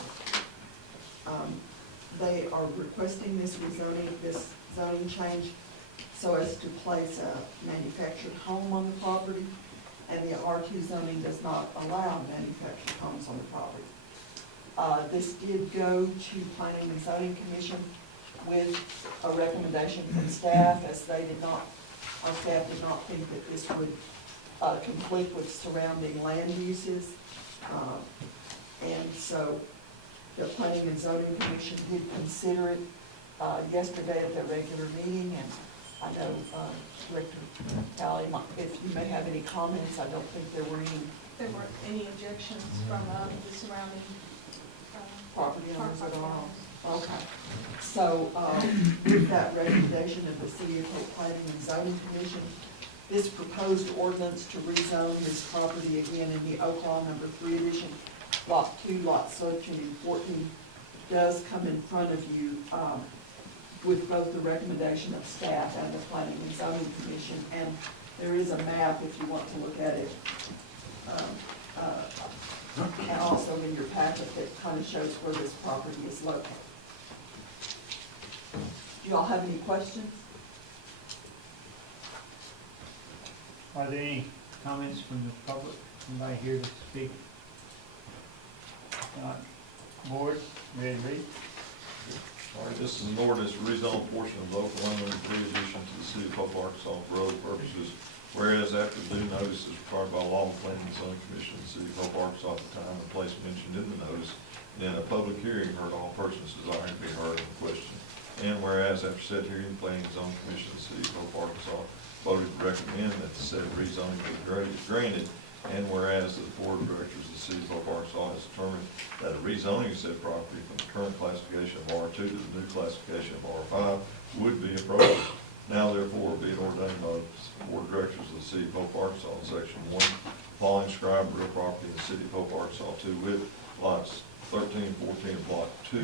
They are requesting this rezoning, this zoning change, so as to place a manufactured home on the property, and the R2 zoning does not allow manufactured homes on the property. This did go to Planning and Zoning Commission with a recommendation from staff, as they did not, our staff did not think that this would conflict with surrounding land uses. And so the Planning and Zoning Commission did consider it yesterday at their regular meeting, and I know Director Talley, if you may have any comments, I don't think there were any There weren't any objections from the surrounding property owners at all. owners. Okay, so, with that recommendation of the City of Hope Planning and Zoning Commission, this proposed ordinance to rezone this property again in the Oak Lawn Number 3 Edition, Lot 2, Lots 13 and 14, does come in front of you, with both the recommendation of staff and the Planning and Zoning Commission, and there is a map if you want to look at it. And also in your packet that kind of shows where this property is located. Do y'all have any questions? Are there any comments from the public? Anybody here to speak? If not, board, ready to read? All right, this is an ordinance to rezone a portion of local land under 3 addition to the city of Hope, Arkansas for road purposes. Whereas after due notice is required by law, the Planning and Zoning Commission of the city of Hope, Arkansas at the time and place mentioned in the notice, and in a public hearing heard all persons desiring to be heard on the question. And whereas after said hearing, the Planning and Zoning Commission of the city of Hope, Arkansas voted to recommend that the said rezoning be granted, and whereas the board of directors of the city of Hope, Arkansas has determined that a rezoning of said property from the current classification of R2 to the new classification of R5 would be appropriate. Now therefore be it ordained by the board of directors of the city of Hope, Arkansas, in section 1, following described real property in the city of Hope, Arkansas, to wit, lots 13 and 14 of block 2,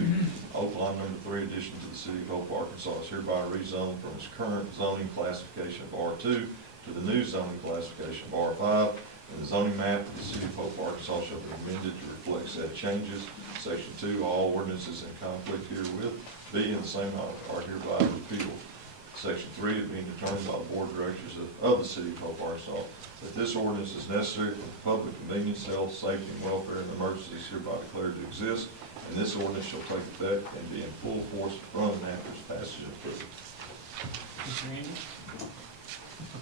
Oak Lawn Number 3 addition to the city of Hope, Arkansas is hereby rezoned from its current zoning classification of R2 to the new zoning classification of R5, and the zoning map of the city of Hope, Arkansas shall be amended to reflect said changes. Section 2, all ordinances in conflict herewith be and the same are hereby repealed. Section 3, it being determined by the board of directors of the city of Hope, Arkansas, that this ordinance is necessary for the public convenience, health, safety, and welfare, and emergencies hereby declared to exist, and this ordinance shall take effect and be in full force from and after its passage and approval. Mr. Randy?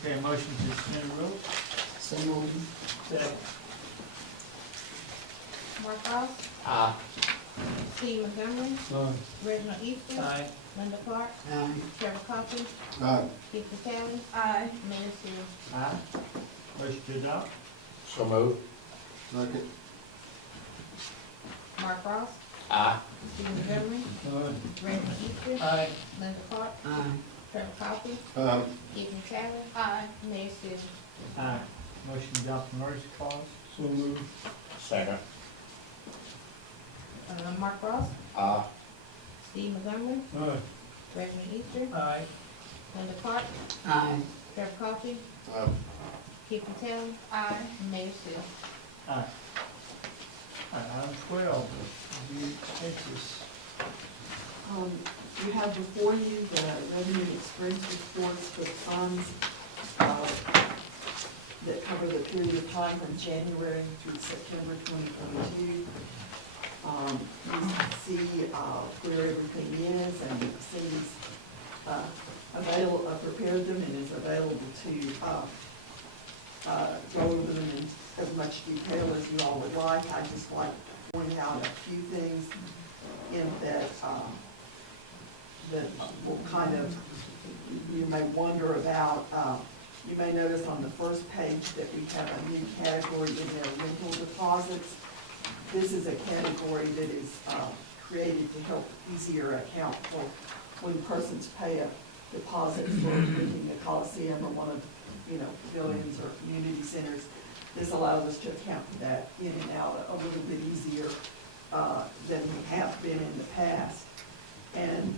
Okay, a motion to suspend the rules? So moved. Second. Mark Ross, Aye. Steve Montgomery, Aye. Reginald Easter, Aye. Linda Clark, Aye. Trevor Coffey, Aye. Keith McNally, Aye. Mayor Stevens. Aye. Motion to adopt? So moved. Second. Mark Frost, Aye. Stephen Montgomery, Randy Easter, Aye. Linda Clark, Trevor Coffee, Ethan Taylor, Mayor Sibby. Aye. Motion to adopt emergency clause? So moved. Second. Mark Frost, Aye. Steve Montgomery, Aye. Randy Easter, Aye. Linda Clark, Trevor Coffee, Ethan Taylor, Mayor Sibby. Aye. Item 12, review expenses. You have before you the revenue and expense reports for the funds that cover the period of time from January through September 2022. You see where everything is, and Cindy's prepared them and is available to go over them in as much detail as you all would like. I just like to point out a few things in that that will kind of, you may wonder about. You may notice on the first page that we have a new category in there, rental deposits. This is a category that is created to help easier account for when persons pay a deposit for renting the Coliseum or one of, pavilions or community centers. This allows us to account for that in and out a little bit easier than we have been in the past. And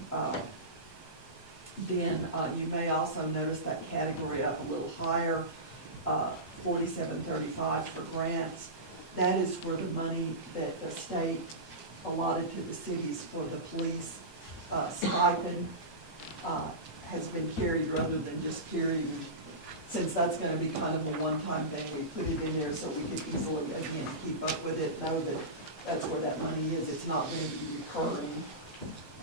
then you may also notice that category up a little higher, 4735 for grants. That is for the money that the state allotted to the cities for the police stipend has been carried rather than just carried. Since that's gonna be kind of a one-time thing, we put it in there so we could easily, again, keep up with it, know that that's where that money is. It's not going to be recurring.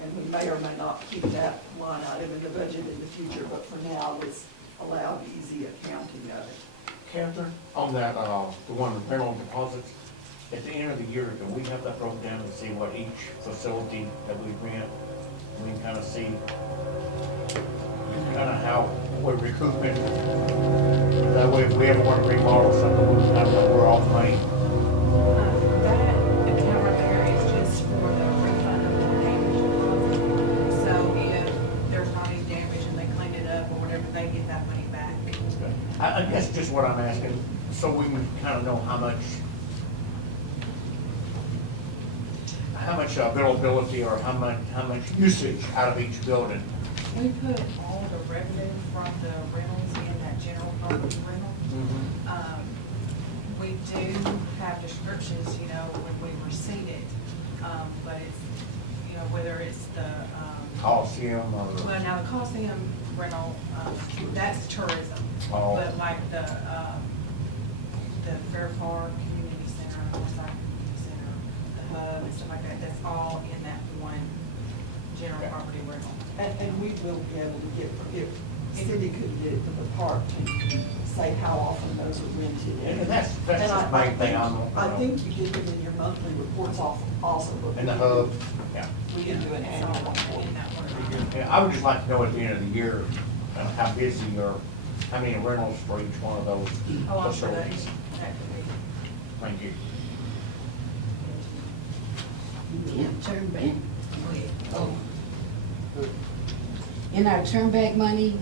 And we may or may not keep that line item in the budget in the future, but for now, it's allowed easy accounting of it. Catherine, on that, the one with rental deposits, at the end of the year, do we have that broken down to see what each facility that we rent, we can kind of see kind of how we're recouping. That way, if we ever want to remodel something, we kind of know we're off money. That account right there is just for the refund of the damage deposit. So if there's not any damage and they clean it up or whatever, they get that money back. I guess just what I'm asking, so we can kind of know how much availability or how much usage out of each building. We put all the revenue from the rentals in that general property rental. We do have descriptions, when we receipt it, but it's, whether it's the, Coliseum or. well, now the Coliseum rental, that's tourism. Oh. But like the Fair Park Community Center, Northside Community Center, the Hub and stuff like that, that's all in that one general property rental. And we will be able to get, if Cindy could get it to the park to say how often those are rented. And that's And just the main thing I'm. I think you get them in your monthly reports also. But In the hub, yeah. We can do an annual report. In that one. Yeah, I would just like to know at the end of the year, how busy or how many rentals for each one of those Oh, I'm sure that facilities. could be. Thank you. Turn back. In our turn back money,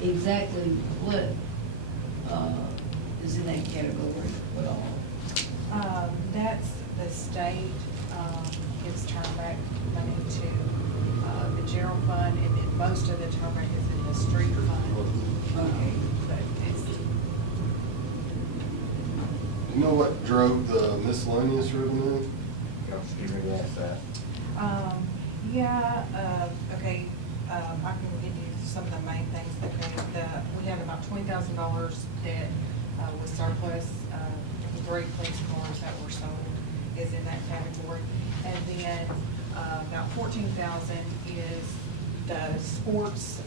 exactly what, is in that category, what all? That's the state, gives turnback money to, the general fund, and then most of the turnback is in the street fund. Okay. But it's, You know what drove the miscellaneous revenue? Steve, maybe ask that. okay, I can give you some of the main things that we have about $20,000 that was surplus, the 3 police cars that were sold is in that category. And then, about 14,000 is the sports,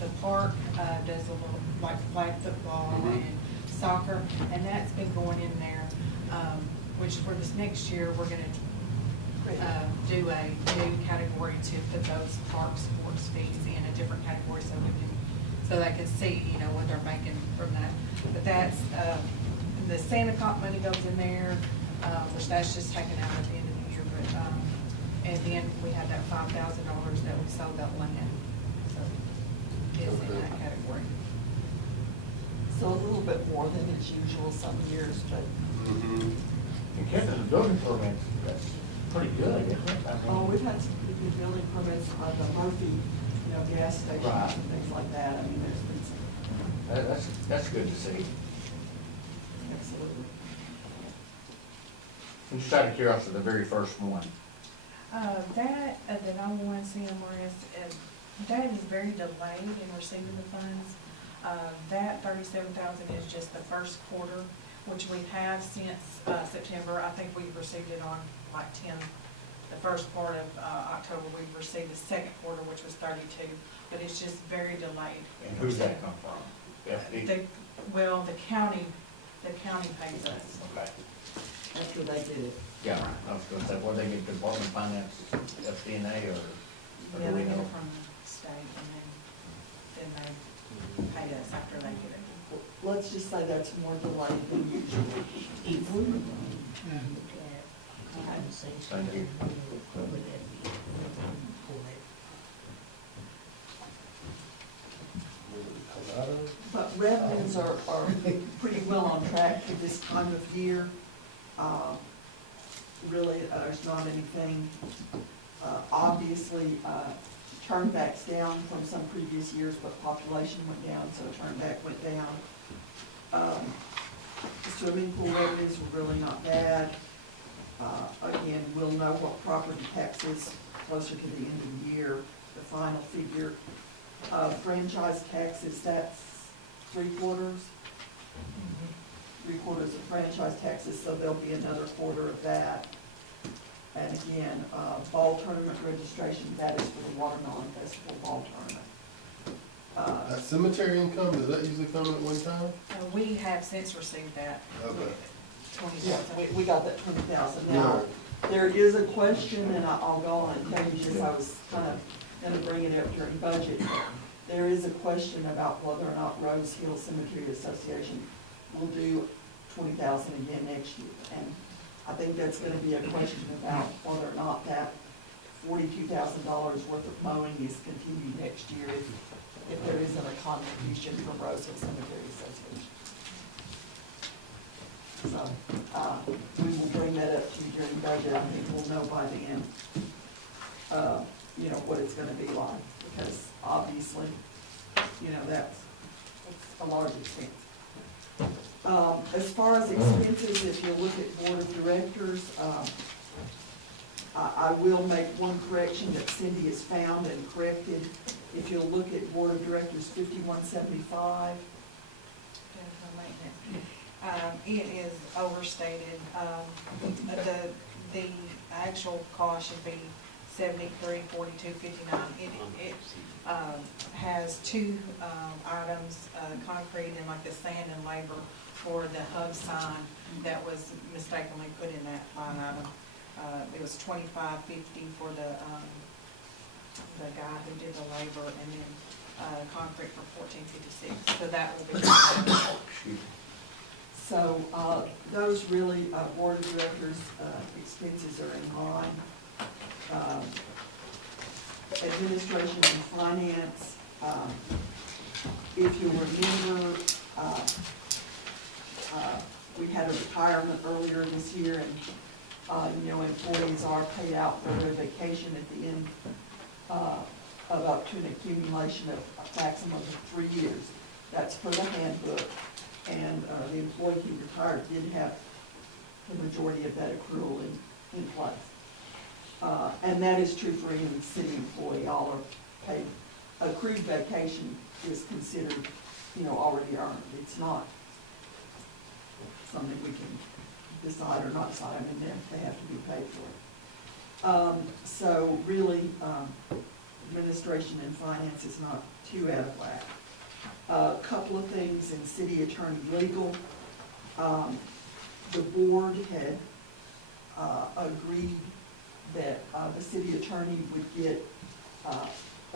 the park, does a little, like flag football and soccer, and that's been going in there, which for this next year, we're gonna do a new category to put those park sports fees in a different category so we can so they can see, you know, what they're making from that. But that's, the Santa Cop money goes in there, which that's just taken out at the end of the year, but, and then we had that $5,000 that we sold that land, so it's in that category. So a little bit more than it's usual some years, but, And getting the building permits, that's pretty good, isn't it? I mean, oh, we've had some pretty good building permits on the Murphy, you know, gas stations Right. and things like that. I mean, there's been some, that's good to see. absolutely. And just out of curiosity, the very first one. That, the 911 CMRS, that is very delayed in receiving the funds. That 37,000 is just the first quarter, which we have since, September. I think we've received it on like the first part of, October. We've received the second quarter, which was 32, but it's just very delayed. And who's that come from? FD? Well, the county pays us. Okay. After they did it. Yeah, I was gonna say, what they get, Department of Finance, FDNA, or Yeah, do they we get know? it from the state, and then they pay us after they get it. Let's just say that's more delayed than usual. Thank you. But revenues are pretty well on track for this time of year. Really, there's not anything, obviously, turnbacks down from some previous years, but population went down, so turnback went down. The swimming pool revenues were really not bad. Again, we'll know what property taxes closer to the end of the year, the final figure. Franchise taxes, that's 3/4. 3/4 of franchise taxes, so there'll be another quarter of that. And again, ball tournament registration, that is for the Watermelon Festival Ball Tournament. That cemetery income, does that usually come at one time? We have since received that. Okay. 20,000. We got that 20,000. Now, there is a question, and I'll go on and tell you this, I was kind of gonna bring it up during budget. There is a question about whether or not Rose Hill Cemetery Association will do 20,000 again next year. And I think that's gonna be a question about whether or not that $42,000 worth of mowing is continued next year if there isn't a contribution from Rose Hill Cemetery Association. So, we will bring that up to you during budget. I think we'll know by the end, you know, what it's gonna be like, because obviously, you know, that's a large expense. As far as expenses, if you look at board of directors, I will make one correction that Cindy has found and corrected. If you'll look at board of directors 5175, It is overstated. The actual cost should be $73,4259. It has two items, concrete and like the sand and labor for the hub sign that was mistakenly put in that line item. It was $25.50 for the guy who did the labor, and then concrete for $14.56. So that will be. so those really, board of directors expenses are in line. Administration and finance, if you remember, we had a retirement earlier this year, and, you know, employees are paid out for their vacation at the end of up to an accumulation of a maximum of 3 years. That's per the handbook, and the employee who retired did have the majority of that accrual in place. And that is true for any city employee. All are paid. Accrued vacation is considered, you know, already earned. It's not something we can decide or not decide. I mean, they have to be paid for it. So really, administration and finance is not too out of whack. A couple of things in city attorney legal. The board had agreed that the city attorney would get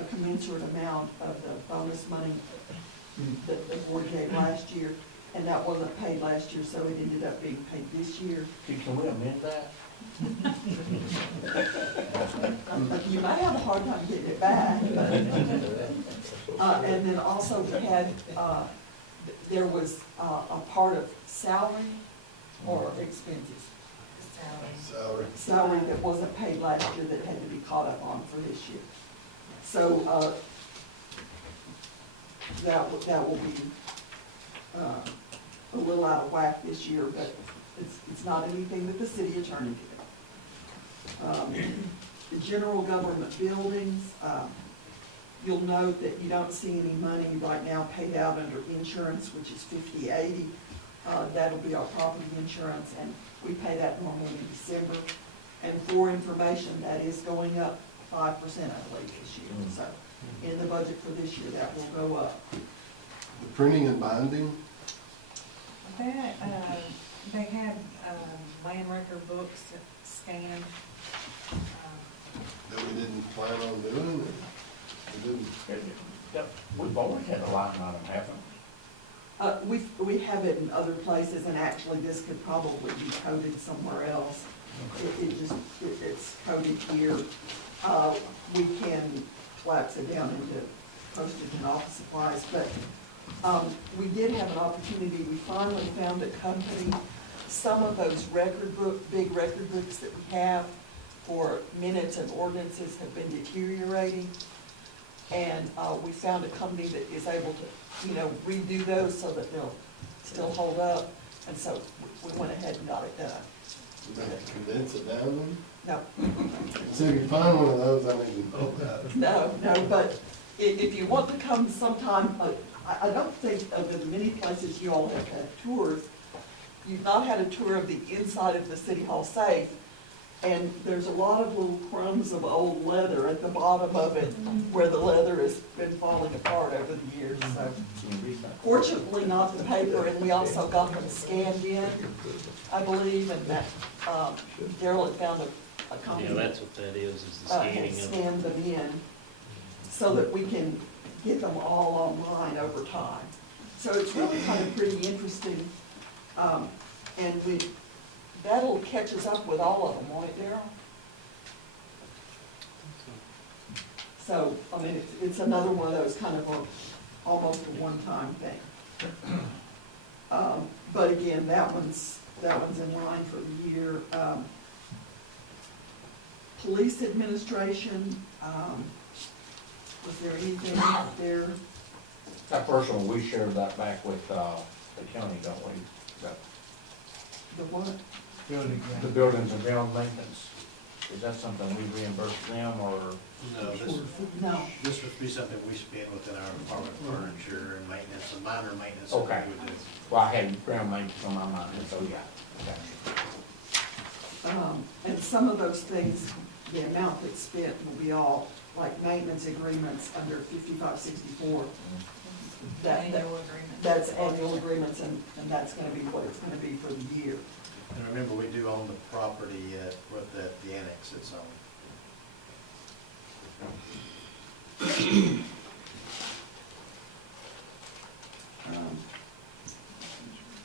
a commensurate amount of the bonus money that the board gave last year, and that wasn't paid last year, so it ended up being paid this year. Can we amend that? You may have a hard time getting it back, but, and then also we had, there was a part of salary or expenses. Salary that wasn't paid last year that had to be caught up on for this year. So, that will be, a little out of whack this year, but it's not anything that the city attorney did. The general government buildings, you'll note that you don't see any money right now paid out under insurance, which is 5080. That'll be our property insurance, and we pay that normally in December. And for information, that is going up 5%, I believe, this year. So in the budget for this year, that will go up. The printing and binding, That, they had, land record books scanned. that we didn't plan on doing, or we didn't? We've always had a line item, haven't we? We have it in other places, and actually this could probably be coded somewhere else. It's coded here. We can collapse it down into postage and office supplies, but we did have an opportunity. We finally found a company. Some of those big record books that we have for minutes and ordinances have been deteriorating. And we found a company that is able to, redo those so that they'll still hold up. And so we went ahead and got it done. Did they condense it down then? No. So if you find one of those, I mean, No, but if you want to come sometime, I don't think of the many places you all have had tours. You've not had a tour of the inside of the City Hall safe, and there's a lot of little crumbs of old leather at the bottom of it where the leather has been falling apart over the years, so. Fortunately, not the paper, and we also got them scanned in, I believe, and that, Darrell had found a company. Yeah, that's what that is the scanning Had of. scanned them in so that we can get them all online over time. So it's really kind of pretty interesting, and that'll catch us up with all of them, won't it, Darrell? So, I mean, it's another one of those kind of almost a one-time thing. But again, that one's in line for the year. Police administration, was there anything out there? That first one, we shared that back with, the county, don't we? The what? The buildings and ground maintenance. Is that something we reimburse them, or? No, No. this would be something we spend within our department, furniture and maintenance, and minor maintenance. Okay. that we would do. Well, I had ground maintenance on my mind, so yeah. And some of those things, the amount that's spent will be all like maintenance agreements under 5564. Annual agreement. That's annual agreements, and that's gonna be what it's gonna be for the year. And remember, we do own the property at, what the annex it's on.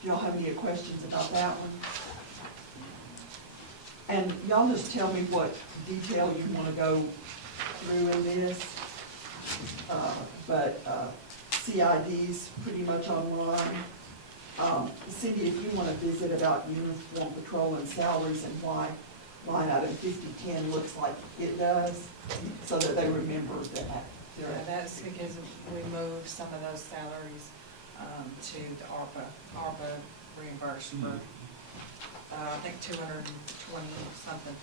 Do y'all have any questions about that one? And y'all just tell me what detail you wanna go through in this. But CID's pretty much online. Cindy, if you wanna visit about uniform patrol and salaries and why line item 5010 looks like it does, so that they remember that. Yeah, that's because we moved some of those salaries, to the ARPA reimbursement. I think 220-something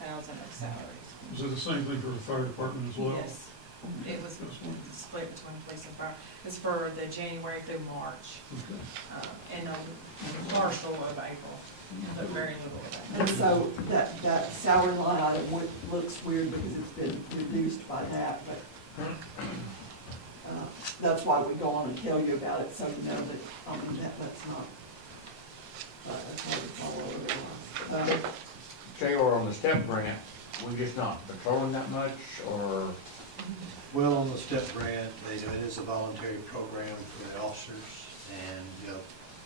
thousand of salaries. Is it the same thing for the fire department as well? Yes, it was split between police and fire. It's for the January through March, Okay. and a partial of April, but very little of that. And so that salary line item looks weird because it's been reduced by that, but that's why we go on and tell you about it, so you know that, that's not, that's how it's all over. Jay, or on the step grant, we're just not patrolling that much, or? Well, on the STEP grant, it is a voluntary program for the officers, and, you know,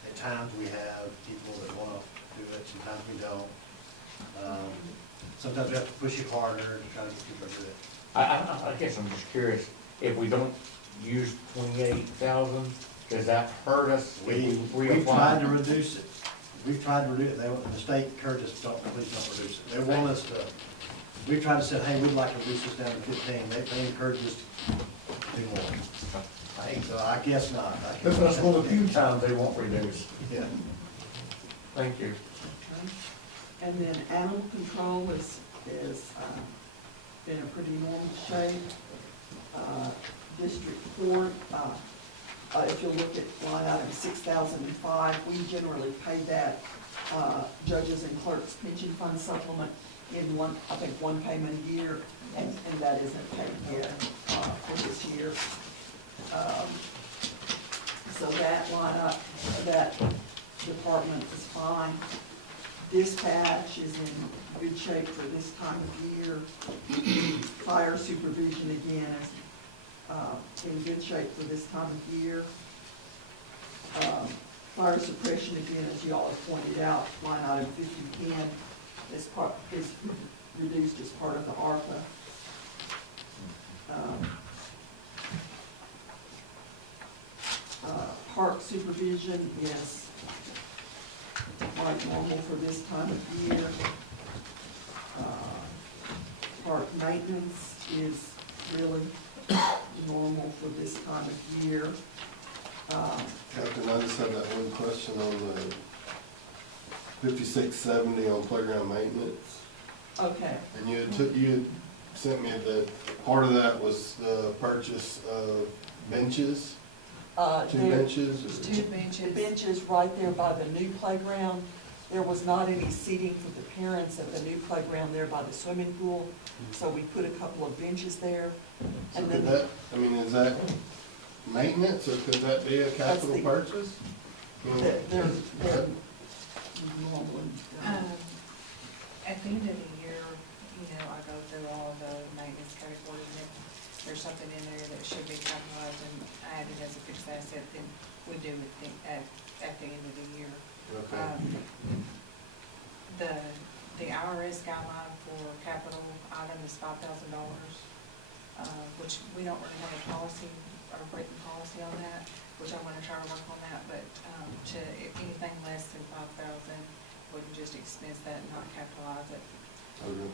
at times we have people that wanna do it, sometimes we don't. Sometimes we have to push it harder to try to get people to do it. I guess I'm just curious, if we don't use 28,000, does that hurt us? if We've tried to reduce it. We've tried to reduce it. The state encouraged us, please don't reduce it. They want us to, we've tried to say, hey, we'd like to reduce this down to 15. They encouraged us to do more. So I guess not. That's one of the few times they won't reduce. Yeah. Thank you. And then animal control is in a pretty normal shape. District Court, if you look at line item 6005, we generally pay that judges and clerks pension fund supplement in one payment a year, and that isn't paid yet for this year. So that line up, that department is fine. Dispatch is in good shape for this time of year. Fire supervision again is in good shape for this time of year. Fire suppression again, as you all have pointed out, line item 5010 is reduced as part of the ARPA. Park supervision is like normal for this time of year. Park maintenance is really normal for this time of year. Captain, I just had that one question on the 5670 on playground maintenance. Okay. And you had sent me that part of that was the purchase of benches, two benches? or- Two benches right there by the new playground. There was not any seating for the parents at the new playground there by the swimming pool, so we put a couple of benches there. So And could then that, I mean, is that maintenance, or could that be a capital the- purchase? they're normally done. At the end of the year, you know, I go through all the maintenance categories, and if there's something in there that should be capitalized and added as a fixed asset, then we do it at the end of the year. Okay. The IRS guideline for capital item is $5,000, which we don't really have a policy, or written policy on that, which I'm gonna try to work on that, but, if anything less than 5,000, we can just expense that and not capitalize it. Okay.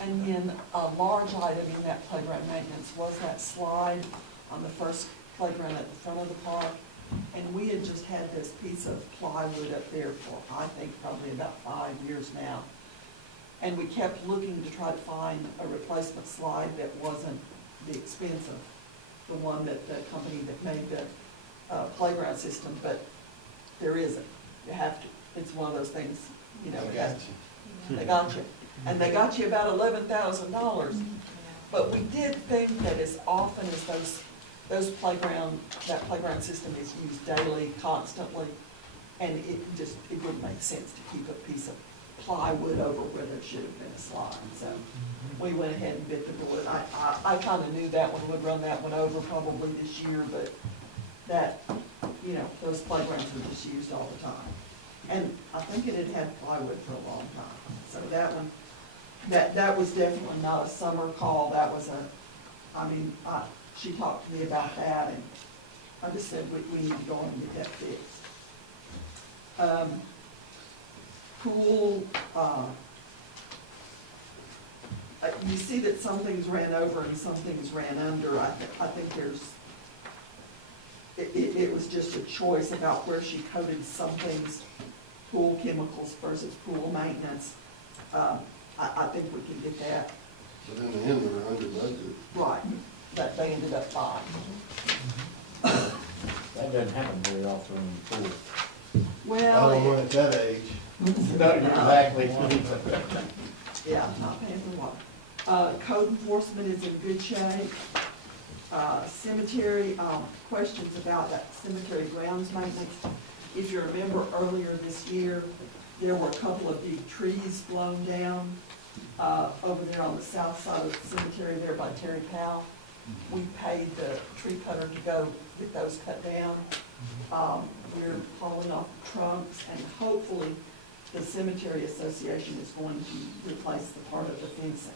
And then a large item in that playground maintenance was that slide on the first playground at the front of the park. And we had just had this piece of plywood up there for, I think, probably about 5 years now. And we kept looking to try to find a replacement slide that wasn't the expense of the one that the company that made the playground system, but there isn't. You have to, it's one of those things, you know. They got you. And they got you about $11,000. But we did think that as often as that playground system is used daily, constantly, and it didn't make sense to keep a piece of plywood over where there should have been a slide. So we went ahead and bit the bullet. I kind of knew that one would run that one over probably this year, but that, you know, those playgrounds were just used all the time. And I think it had had plywood for a long time. So that one, that was definitely not a summer call. That was she talked to me about that, and I just said, we need to go on and get that fixed. Pool, you see that some things ran over and some things ran under. I think it was just a choice about where she coded some things, pool chemicals versus pool maintenance. I think we can get that. But in the end, they were under budget. Right, that they ended up fine. That doesn't happen very often in the pool. Well, I don't know at that age. No, exactly. yeah, not paying for water. Code enforcement is in good shape. Cemetery, questions about that cemetery grounds maintenance. If you remember earlier this year, there were a couple of big trees blown down Over there on the south side of the cemetery there by Terry Powell, we paid the tree cutter to go get those cut down. We're hauling off trunks, and hopefully the cemetery association is going to replace the part of the fencing.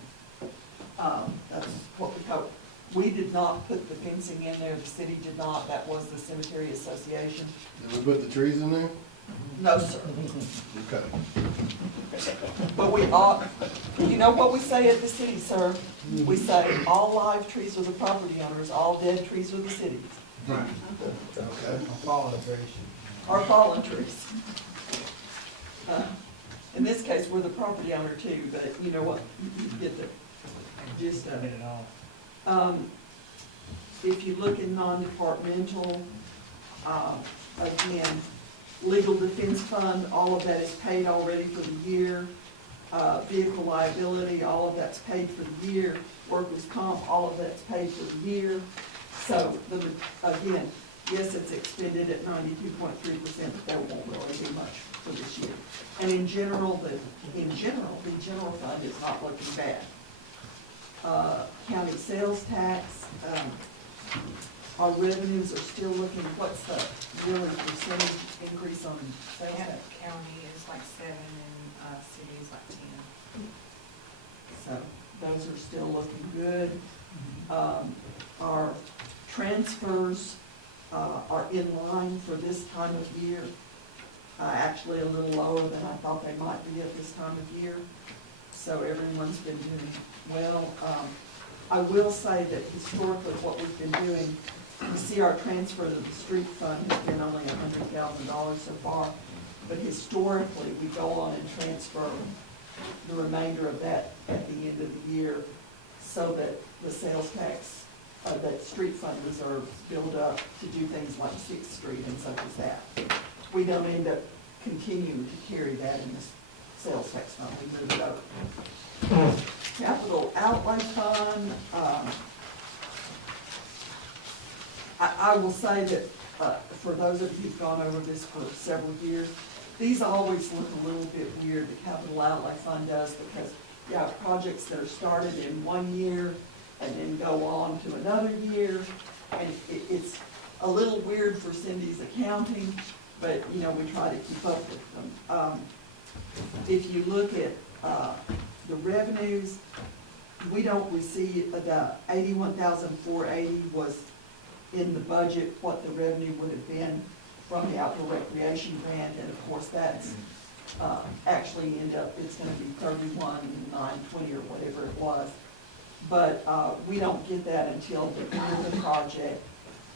That's what we hope. We did not put the fencing in there, the city did not, that was the cemetery association. Did we put the trees in there? No, sir. Okay. But we ought, you know what we say at the city, sir? We say, all live trees are the property owners, all dead trees are the city's. Right. Okay. Fallen trees. Or fallen trees. In this case, we're the property owner too, but you know what, you get the gist of it. If you look in non-departmental, again, legal defense fund, all of that is paid already for the year. Vehicle liability, all of that's paid for the year. Workers' comp, all of that's paid for the year. So, again, yes, it's expended at 92.3%, but that won't really do much for this year. And in general, the general fund is not looking bad. County sales tax, our revenues are still looking, what's the really percentage increase on sales tax? County is like 7 and city is like 10. So those are still looking good. Our transfers are in line for this time of year. Actually a little lower than I thought they might be at this time of year. So everyone's been doing well. I will say that historically what we've been doing, you see our transfer to the street fund has been only $100,000 so far, but historically we go on and transfer the remainder of that at the end of the year so that the sales tax, that street fund reserves build up to do things like 6th Street and such as that. We don't end up continuing to carry that in the sales tax fund, we move it over. Capital outlay fund, I will say that for those of you who've gone over this for several years, these always look a little bit weird, the capital outlay fund does, because you have projects that are started in one year and then go on to another year, and it's a little weird for Cindy's accounting, but you know, we try to keep up with them. If you look at the revenues, we don't receive, the $81,480 was in the budget what the revenue would have been from the outdoor recreation grant, and of course that's actually end up, it's gonna be $31,920 or whatever it was. But we don't get that until the end of the project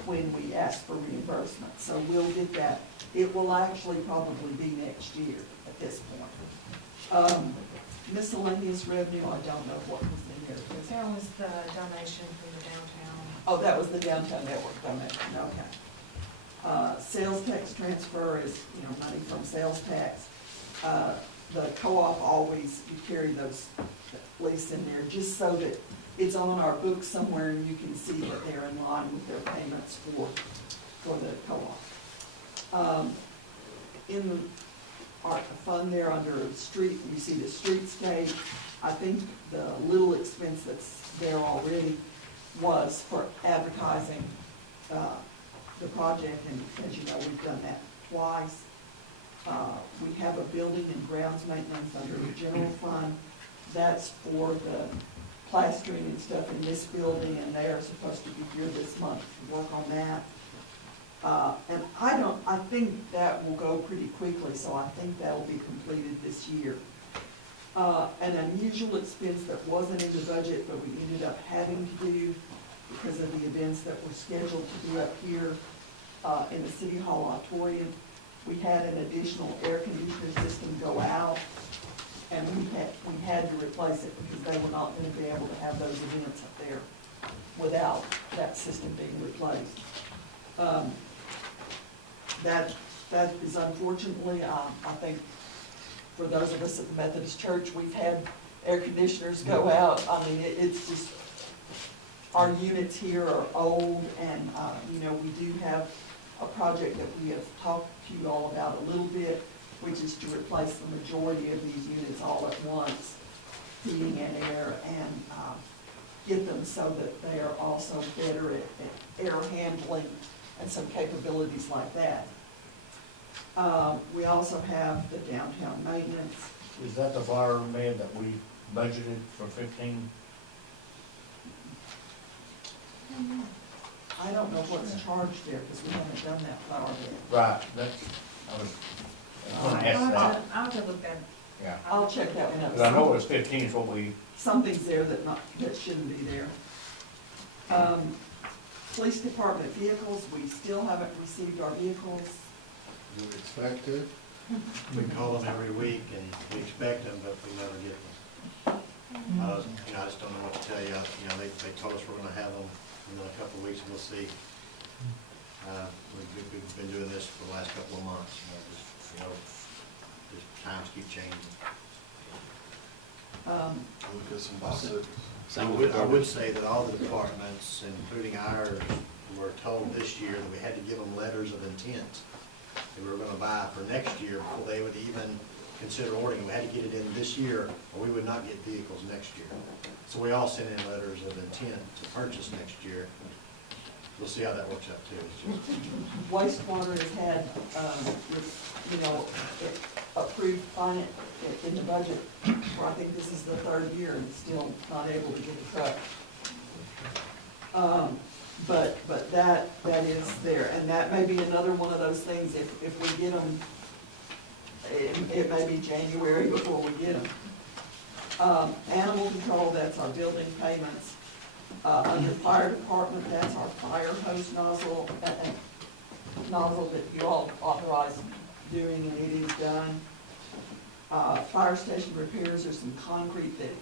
when we ask for reimbursement. So we'll get that. It will actually probably be next year at this point. Miscellaneous revenue, I don't know what was in there. That was the donation from the downtown. Oh, that was the downtown network donation, okay. Sales tax transfer is, you know, money from sales tax. The co-op always, you carry those at least in there, just so that it's on our books somewhere and you can see that they're in line with their payments for the co-op. In the art fund there under street, you see the streetscape. I think the little expense that's there already was for advertising the project, and as you know, we've done that twice. We have a building and grounds maintenance under the general fund. That's for the plastering and stuff in this building, and they are supposed to be here this month to work on that. And I think that will go pretty quickly, so I think that will be completed this year. An unusual expense that wasn't in the budget, but we ended up having to do because of the events that were scheduled to be up here in the City Hall auditorium. We had an additional air conditioning system go out, and we had to replace it because they were not going to be able to have those events up there without that system being replaced. That is unfortunately, I think, for those of us at the Methodist Church, we've had air conditioners go out. I mean, it's just, our units here are old, and, you know, we do have a project that we have talked to you all about a little bit, which is to replace the majority of these units all at once. heating and air, and get them so that they are also better at air handling and some capabilities like that. We also have the downtown maintenance. Is that the flower bed that we budgeted for 15? I don't know what's charged there, because we haven't done that flower bed. Right, that's, I was gonna ask that. I'll have to look at it. Yeah. I'll check that one out. 'Cause I know it was 15 is what we, Something's there that shouldn't be there. Police department vehicles, we still haven't received our vehicles. Do we expect to? We call them every week and we expect them, but we never get them. I just don't know what to tell you. They told us we're gonna have them in a couple of weeks, and we'll see. We've been doing this for the last couple of months, just times keep changing. Look at some bicycles. I would say that all the departments, including ours, were told this year that we had to give them letters of intent that we were gonna buy for next year before they would even consider ordering. We had to get it in this year, or we would not get vehicles next year. So we all sent in letters of intent to purchase next year. We'll see how that works out too. Wastewater has had, approved finance in the budget for, I think this is the third year, and still not able to get a truck. But that is there, and that may be another one of those things, if we get them, it may be January before we get them. Animal control, that's our building payments. Under fire department, that's our fire hose nozzle that you all authorized doing, and it is done. Fire station repairs, there's some concrete that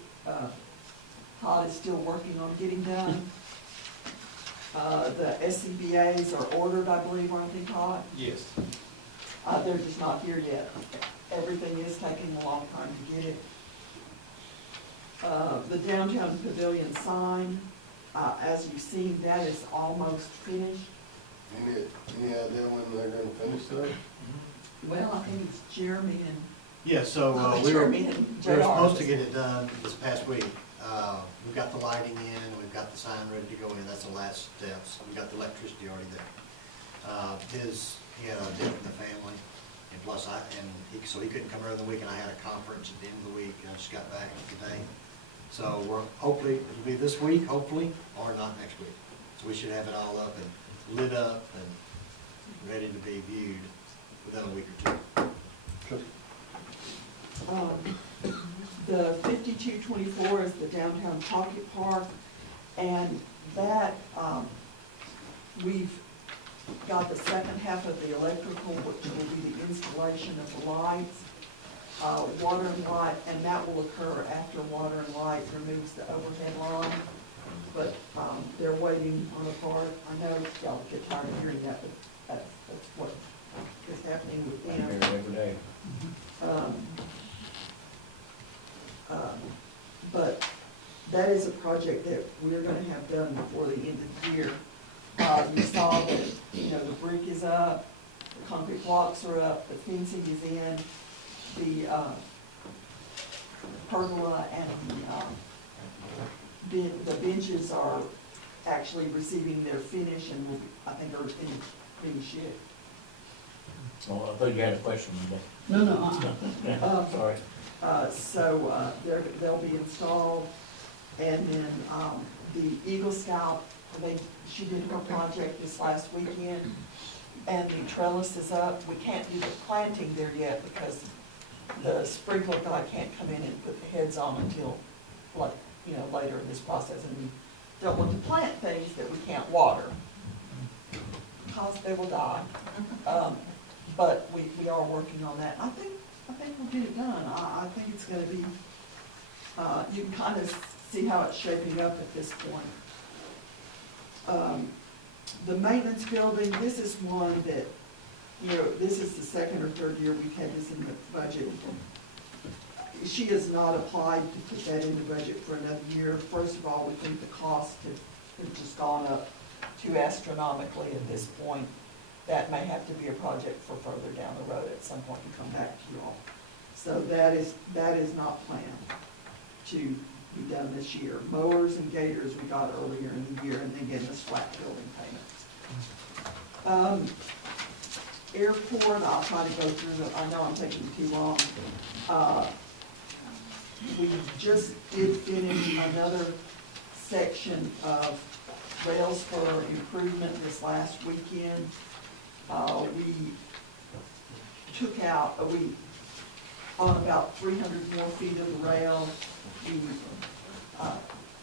Todd is still working on getting done. The SCBA's are ordered, I believe, aren't they, Todd? Yes. They're just not here yet. Everything is taking a long time to get it. The downtown pavilion sign, as you've seen, that is almost finished. Any idea when they're gonna finish that? Well, I think it's Jeremy and Yeah, so we were supposed to get it done this past week. We've got the lighting in, we've got the sign ready to go in, that's the last steps. We've got the electricity already there. He had a death in the family, and plus so he couldn't come early in the week, and I had a conference at the end of the week, and I just got back today. So hopefully, it'll be this week, hopefully, or not next week. So we should have it all up and lit up and ready to be viewed within a week or two. The 5224 is the downtown pocket park, and that, we've got the second half of the electrical, which will be the installation of the lights, water and light, and that will occur after water and light removes the overhead line. But they're waiting on a part. I know y'all get tired of hearing that, but that's what is happening with I them. hear it every day. But that is a project that we're gonna have done before the end of the year. You saw that, the brick is up, the concrete blocks are up, the fencing is in, the pergola and the benches are actually receiving their finish and will, I think, are being shipped. Oh, I thought you had a question. No. Sorry. So they'll be installed, and then the Eagle Scout, she did her project this last weekend, and the trellis is up. We can't do the planting there yet because the sprinkler guy can't come in and put the heads on until, later in this process, and we don't want to plant things that we can't water, because they will die. But we are working on that. I think we'll get it done. I think it's gonna be, you can kind of see how it's shaping up at this point. The maintenance building, this is one that, this is the second or third year we've had this in the budget. She has not applied to put that in the budget for another year. First of all, we think the cost have just gone up too astronomically at this point. That may have to be a project for further down the road at some point and come back to you all. So that is not planned to be done this year. Mowers and gators we got earlier in the year, and then again, this flat building payments. Airport, I'll try to go through the, I know I'm taking too long. We just did finish another section of rails for improvement this last weekend. We took out, on about 300 more feet of the rail,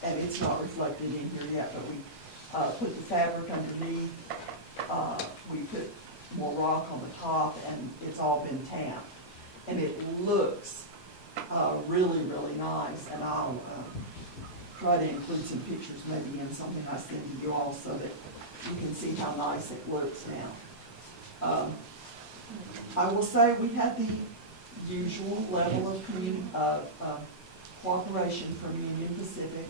and it's not reflected in here yet, but we put the fabric underneath, we put more rock on the top, and it's all been tamped. And it looks really, really nice, and I'll try to include some pictures maybe in something I send to you all so that you can see how nice it looks now. I will say we had the usual level of cooperation from Union Pacific.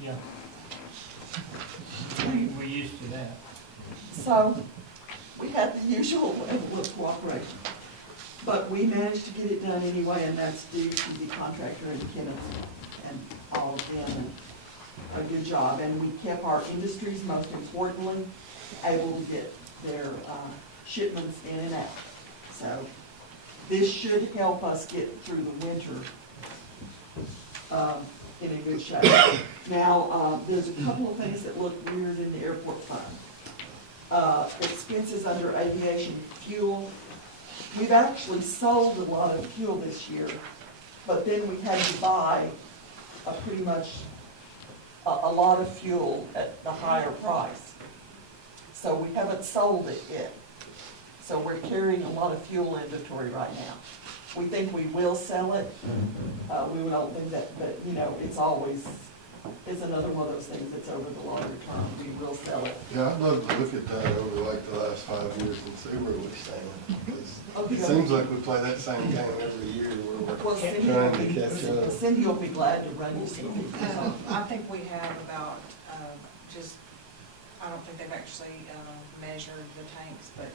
Yeah. We're used to that. So, we had the usual level of cooperation. But we managed to get it done anyway, and that's due to the contractor and Kenneth and all of them. A good job. And we kept our industries, most importantly, able to get their shipments in and out. So this should help us get through the winter in a good shape. Now, there's a couple of things that look weird in the airport fund. Expenses under aviation fuel. We've actually sold a lot of fuel this year, but then we had to buy pretty much a lot of fuel at the higher price. So we haven't sold it yet. So we're carrying a lot of fuel inventory right now. We think we will sell it. We don't think that, but you know, it's another one of those things that's over the longer term. We will sell it. Yeah, I'd love to look at that over like the last 5 years and see where we stand. Okay. It seems like we play that same game every year where Well, we're Cindy trying will to be, catch up. Cindy will be glad to run you some pictures. I think we have about, I don't think they've actually measured the tanks, but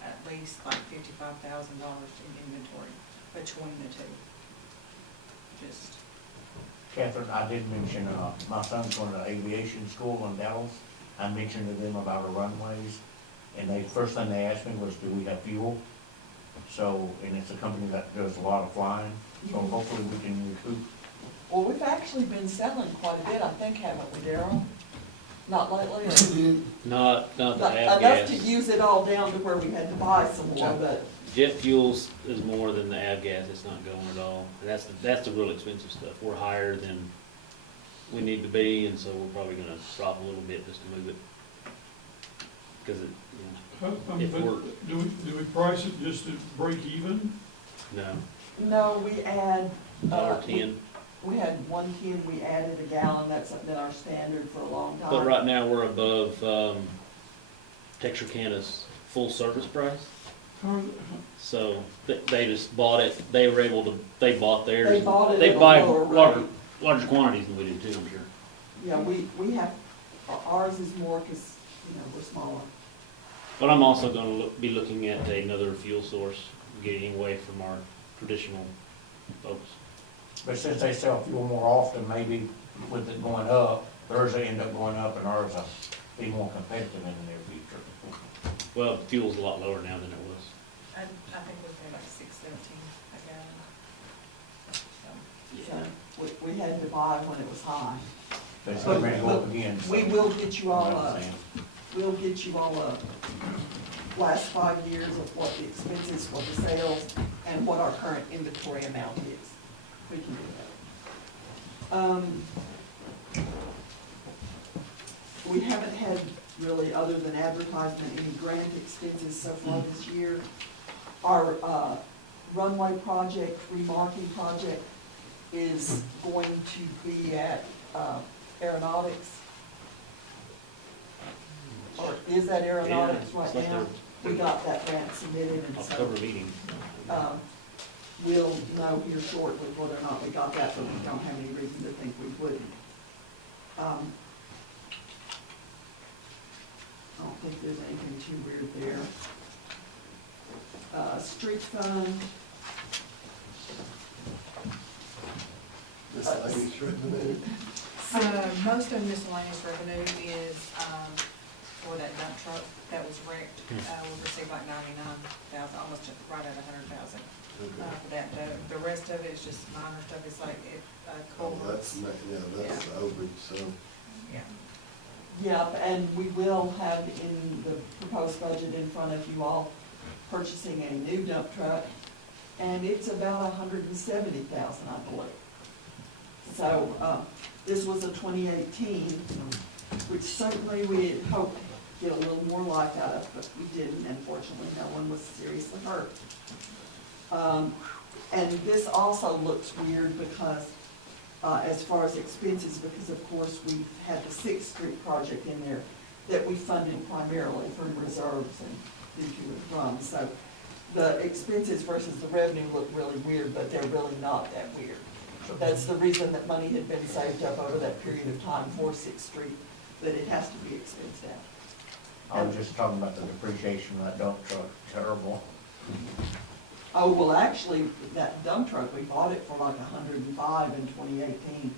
at least like $55,000 in inventory between the two. Catherine, I did mention, my son's going to aviation school in Dallas. I mentioned to them about our runways, and first thing they asked me was, do we have fuel? So, and it's a company that does a lot of flying, so hopefully we can recoup. Well, we've actually been selling quite a bit, I think, haven't we, Darryl? Not lately, or? Not the Enough avgas. to use it all down to where we had to buy some more, but, Jet fuels is more than the avgas, it's not going at all. And that's the real expensive stuff. We're higher than we need to be, and so we're probably gonna drop a little bit just to move it. Because it, if But we're, do we price it just to break even? no, no, we add. $1.10. We had 110, we added a gallon, that's been our standard for a long time. But right now, we're above, Texarkana's full service price. So they just bought it, they were able to, they bought theirs. They bought it They at a buy lower rate. larger quantities than we do too, I'm sure. Yeah, we have, ours is more because, you know, we're smaller. But I'm also gonna be looking at another fuel source, getting away from our traditional folks. But since they sell fuel more often, maybe with it going up, theirs will end up going up and ours will be more competitive in the near future. Well, fuel's a lot lower now than it was. I think we pay like $6.17 a gallon. So we had to buy when it was high. But it's going to go up again. We will get you all we'll get you all last 5 years of what the expenses, what the sales, and what our current inventory amount is. We can do that. We haven't had really, other than advertisement, any grant expenses so far this year. Our runway project, remarking project, is going to be at Aeronautics. Or is that Aeronautics Yeah, right it's like now? We got that grant submitted, and so October meeting. we'll know here shortly whether or not we got that, but we don't have any reason to think we wouldn't. I don't think there's anything too weird there. Street fund, Miscellaneous revenue. Most of miscellaneous revenue is, for that dump truck that was wrecked. We received like 99,000, almost right at 100,000, for that. The rest of it is just minor stuff, it's like, Oh, culverts. that's overage, so. Yeah. Yep, and we will have in the proposed budget in front of you all purchasing a new dump truck, and it's about 170,000, I believe. So, this was a 2018, which certainly we had hoped to get a little more life out of, but we didn't, and fortunately, no one was seriously hurt. And this also looks weird because, as far as expenses, because of course we had the Sixth Street project in there that we funded primarily from reserves and due to and from. So the expenses versus the revenue look really weird, but they're really not that weird. That's the reason that money had been saved up over that period of time for Sixth Street, that it has to be expensed out. I was just talking about the depreciation of that dump truck, terrible. Oh, well, actually, that dump truck, we bought it for like 105 in 2018.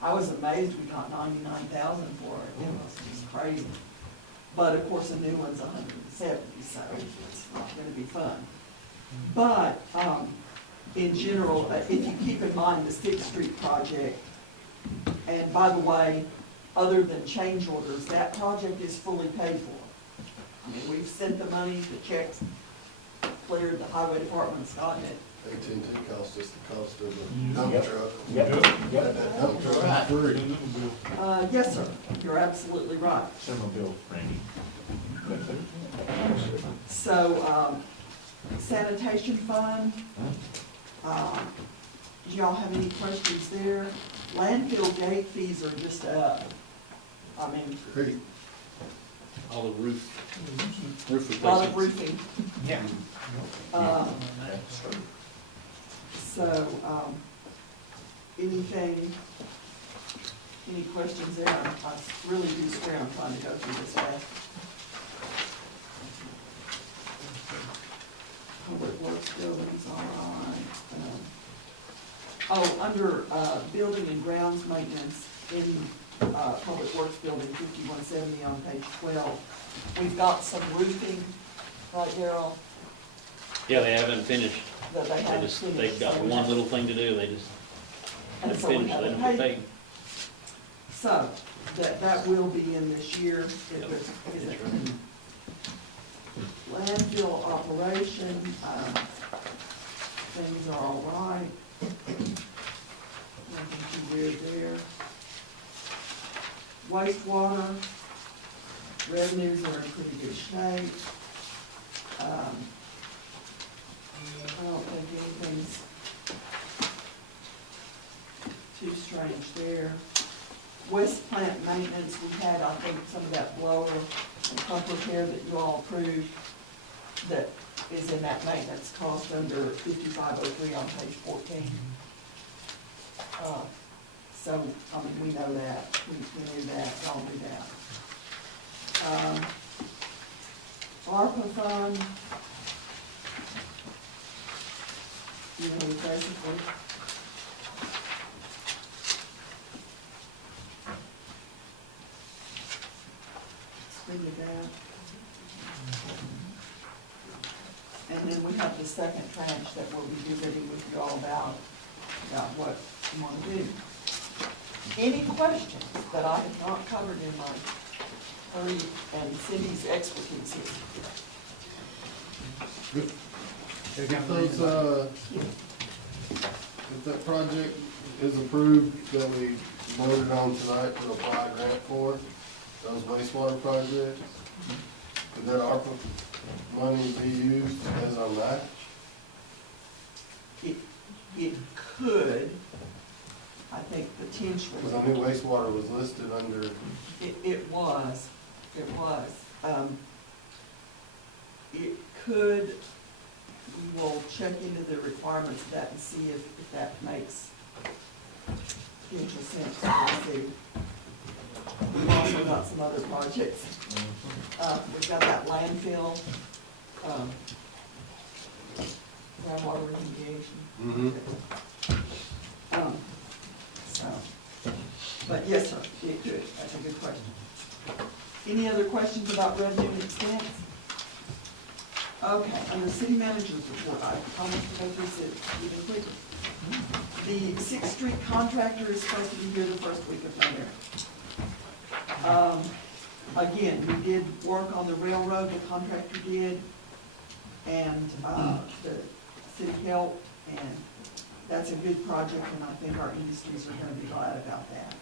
I was amazed we got 99,000 for it. It was just crazy. But of course, a new one's 170, so it's not gonna be fun. But, in general, if you keep in mind the Sixth Street project, and by the way, other than change orders, that project is fully paid for. I mean, we've sent the money, the checks cleared, the highway department's gotten it. AT&T cost us the cost of the dump Yep. truck. Yep. That dump truck Right. is free. Yes, sir, you're absolutely right. Similar bill, Randy. So, sanitation fund, do y'all have any questions there? Landfill gate fees are just up. I mean, Great. All the roof a lot of replacements. roofing. Yeah. That's true. So, anything, any questions there? I really do swear I'm trying to go through this fast. Public Works buildings, all right. Oh, under, building and grounds maintenance in, Public Works Building 5170 on page 12. We've got some roofing, right, Darryl, Yeah, they haven't finished. that they They haven't just, finished. they've got one little thing to do, they just And haven't so we finished, they haven't don't get paid. paid. So, that will be in this year. It Yep, was, is that's it? Landfill operation, things are all right. Nothing too weird there. Wastewater, revenues are in pretty good shape. I don't think anything's too strange there. West plant maintenance, we had, I think, some of that blower and pump repair that you all approved that is in that maintenance cost under 5503 on page 14. So, I mean, we know that, we knew that, y'all knew that. ARPA fund, you know, basically, figure that. And then we have the second tranche that we'll be visiting with you all about what you want to do. Any questions that I have not covered in my hurry and Cindy's expertise here? If those, if that project is approved that we voted on tonight to apply a grant for, those wastewater projects, could that ARPA money be used as a match? It could, I think potentially. Because I knew wastewater was listed under, It was. It could, we will check into the requirements of that and see if that makes potential sense. We'll see. We've also got some other projects. We've got that landfill, groundwater remediation. Any other questions about revenue and expense? Okay, on the city manager's report, I promised to go through it even quicker. The Sixth Street contractor is supposed to be here the first week of November. Again, we did work on the railroad, the contractor did, and the city helped, and that's a good project, and I think our industries are gonna be glad about that.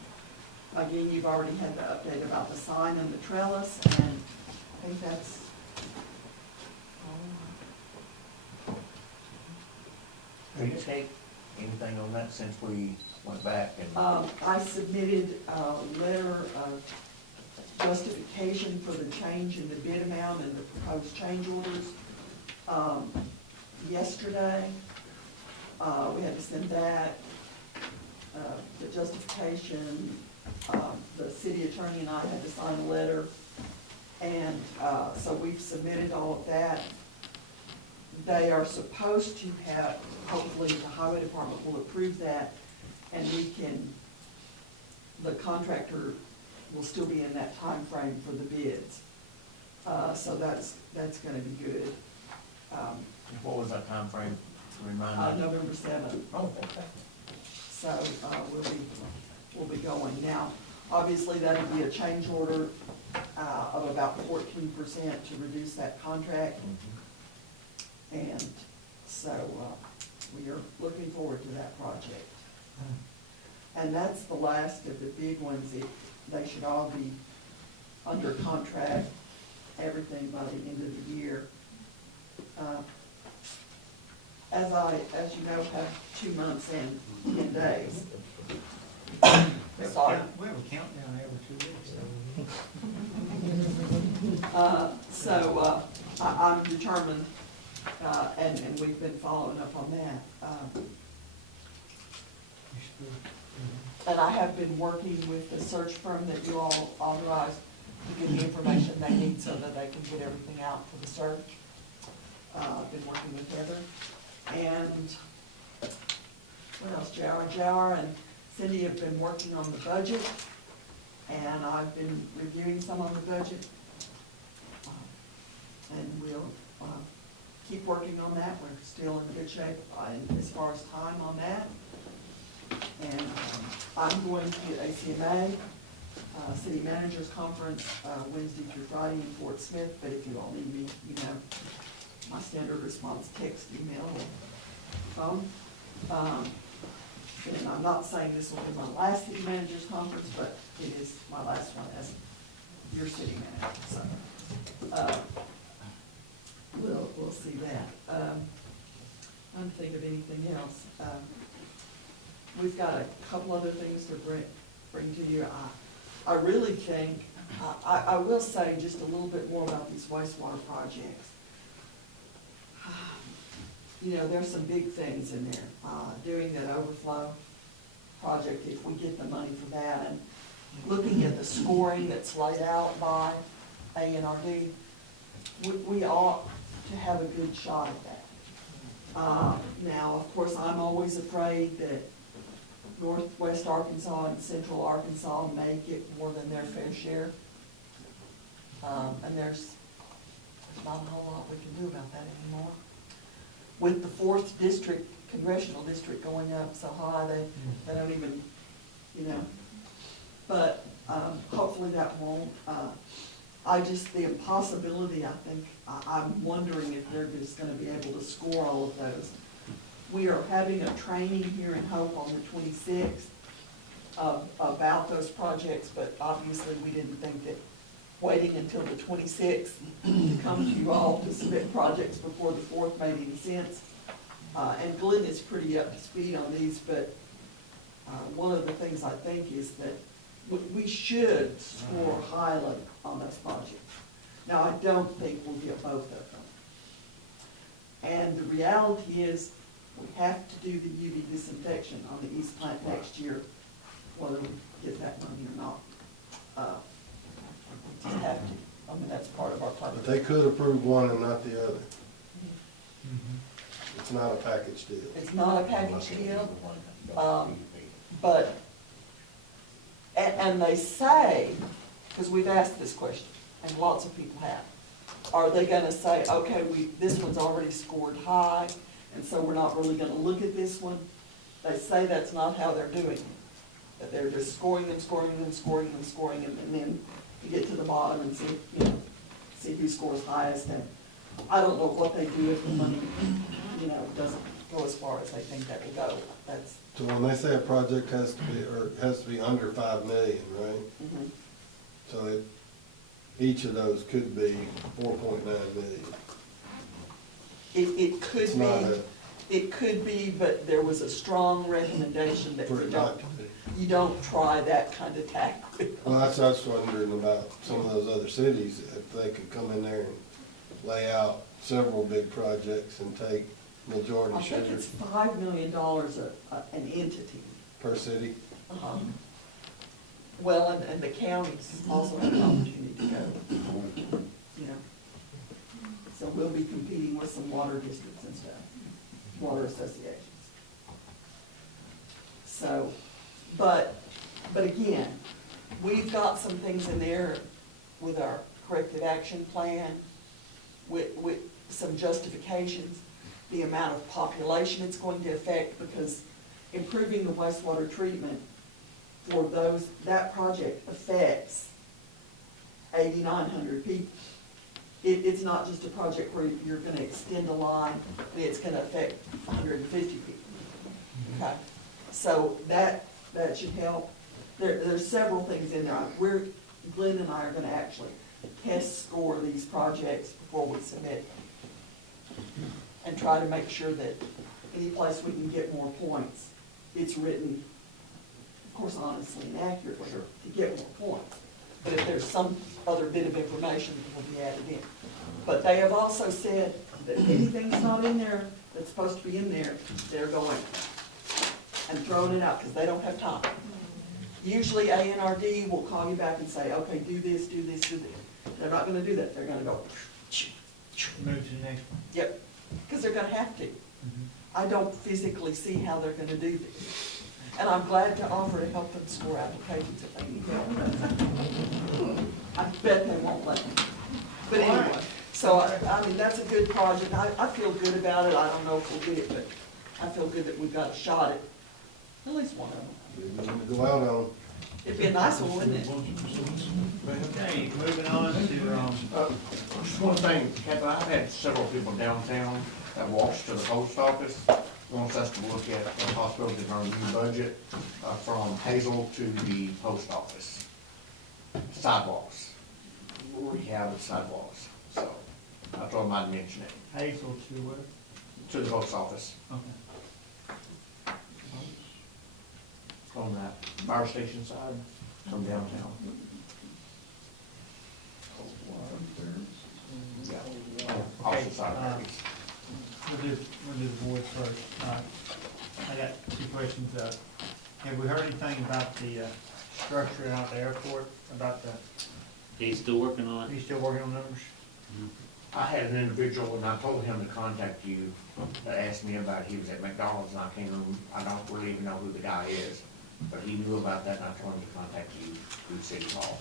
Again, you've already had the update about the sign and the trellis, and I think that's all. Did you take anything on that since we went back and? I submitted a letter of justification for the change in the bid amount and the proposed change orders, yesterday. We had to send that, the justification, the city attorney and I had to sign a letter. And, so we've submitted all of that. They are supposed to have, hopefully the highway department will approve that, and we can, the contractor will still be in that time frame for the bids. So that's gonna be good. What was that time frame? Remind me. November 7th. Oh, okay. So, we'll be going. Now, obviously, that'll be a change order, of about 14% to reduce that contract. And so, we are looking forward to that project. And that's the last of the big ones. They should all be under contract, everything by the end of the year. As you know, have 2 months and 10 days. Sorry. We have a countdown every 2 weeks, I'm determined, and we've been following up on that. And I have been working with the search firm that you all authorized to get the information they need so that they can get everything out for the search. I've been working with Heather. And what else? JR and Cindy have been working on the budget, and I've been reviewing some on the budget. And we'll keep working on that. We're still in good shape as far as time on that. And I'm going to ACMA, City Managers Conference, Wednesday through Friday in Fort Smith, but if you all need me, you know, my standard response, text, email, or phone. And I'm not saying this will be my last City Managers Conference, but it is my last one as your city manager, so. We'll see that. I'm trying to think of anything else. We've got a couple other things to bring to you. I really think, I will say just a little bit more about these wastewater projects. You know, there's some big things in there. Doing that overflow project, if we get the money for that, and looking at the scoring that's laid out by ANRD, we ought to have a good shot at that. Now, of course, I'm always afraid that Northwest Arkansas and Central Arkansas may get more than their fair share. And there's not a whole lot we can do about that anymore. With the 4th district, congressional district going up so high, they don't even, you know. But hopefully that won't. The impossibility, I think, I'm wondering if they're just gonna be able to score all of those. We are having a training here in Hope on the 26th about those projects, but obviously we didn't think that waiting until the 26th to come to you all to submit projects before the 4th made any sense. And Glenn is pretty up to speed on these, but one of the things I think is that we should score highly on those projects. Now, I don't think we'll get both of them. And the reality is, we have to do the UV disinfection on the east plant next year, whether we get that money or not. We just have to. I mean, that's part of our project. But they could approve one and not the other. It's not a package deal. It's not a package deal, but, and they say, because we've asked this question, and lots of people have. Are they gonna say, okay, this one's already scored high, and so we're not really gonna look at this one? They say that's not how they're doing it, that they're just scoring them, scoring them, scoring them, scoring them, and then you get to the bottom and see who scores highest, and I don't know what they do if the money, doesn't go as far as they think that will go. That's, So when they say a project has to be under 5 million, right? mhm. So each of those could be 4.9 million. It could It's not be, it could be, but there was a strong recommendation that for it not to be. you don't try that kind of tack. Well, that's what I was wondering about some of those other cities, if they could come in there and lay out several big projects and take majority I share think it's $5 million an entity. per city. Uh-huh. Well, and the counties also have an opportunity to go, So we'll be competing with some water districts and stuff, water associations. So, but again, we've got some things in there with our corrective action plan, with some justifications, the amount of population it's going to affect, because improving the wastewater treatment for that project affects 8,900 people. It's not just a project where you're gonna extend a line and it's gonna affect 150 people. Okay, so that should help. There's several things in there. Glenn and I are gonna actually test score these projects before we submit and try to make sure that any place we can get more points, it's written, of course, honestly and accurately to get more points. But if there's some other bit of information that will be added in. But they have also said that anything that's not in there that's supposed to be in there, they're going and throwing it out because they don't have time. Usually ANRD will call you back and say, okay, do this, do this, do this. They're not gonna do that. They're gonna go. Move to the next one. Yep, because they're gonna have to. I don't physically see how they're gonna do this. And I'm glad to offer to help them score applications if they need help. I bet they won't let me. But anyway, so I mean, that's a good project. I feel good about it. I don't know if we'll get it, but I feel good that we've got a shot at least one of them. We're gonna go out on. It'd be a nice one, wouldn't it? Okay, moving on to, Just one thing, Kevin, I've had several people downtown that walks to the post office, wants us to look at the possibility of our new budget from Hazel to the post office. Sidewalks, rehab of sidewalks, so I thought I might mention it, Hazel to what? to the post office Okay. on that fire station side from downtown. Opposite side of the street. We'll do the board first. I got two questions. Have we heard anything about the structure out at the airport, about He's still working on are it. you still working on numbers? I had an individual, and I told him to contact you, that asked me about, he was at McDonald's, and I don't really even know who the guy is, but he knew about that, and I told him to contact you through City Hall.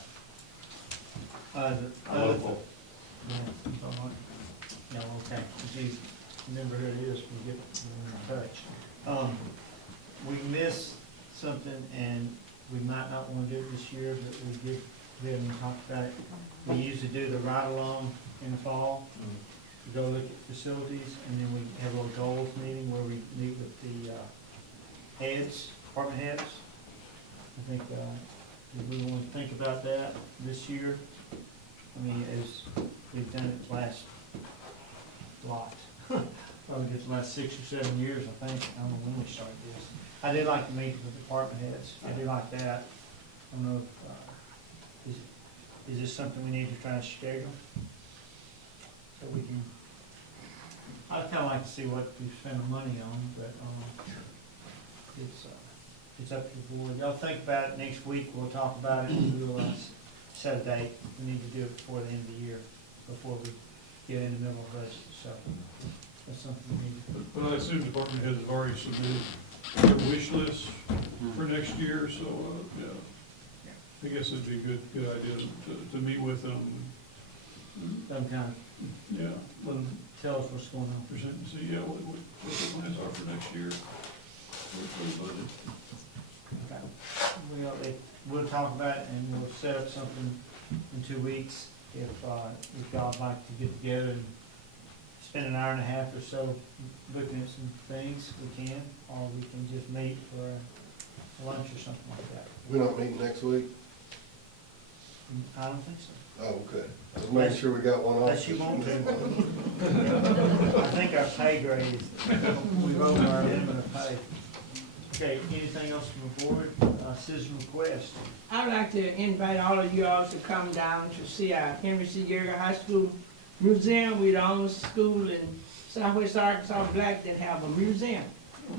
The A local. Yeah, okay. If you remember who it is, we'll get in touch. We missed something, and we might not want to do it this year, but we did, we haven't talked about it. We usually do the ride-along in the fall. We go look at facilities, and then we have a little goals meeting where we meet with the heads, department heads. I think, do we want to think about that this year? I mean, as we've done it last lot, probably just the last 6 or 7 years, I think. I don't know when we started this. I did like to meet with department heads. I do like that. I don't know if, is this something we need to try to schedule? So we can, I'd kinda like to see what we spend the money on, but, it's up to the board. Y'all think about it next week. We'll talk about it. We'll, set a date. We need to do it before the end of the year, before we get in the middle of budget, so that's something we need to. But I assume department heads have already submitted their wish list for next year, so, yeah. I guess it'd be a good idea to meet with them, some kind Yeah, of, will tell us what's going on. present and see, yeah, what the plans are for next year. For the budget. Okay. We'll talk about it and we'll set up something in 2 weeks. If y'all would like to get together and spend an hour and a half or so looking at some things, we can, or we can just meet for a lunch or something like that. We don't meet next week? I don't think so. Oh, okay. Just making sure we got one off. Unless you want to. I think our pay grade is, we've over our minimum of pay. Okay, anything else from the board? Citizen request. I'd like to invite all of you all to come down to see our Henry C. Yeager High School Museum. We're the only school in Southwest Arkansas Black that have a museum.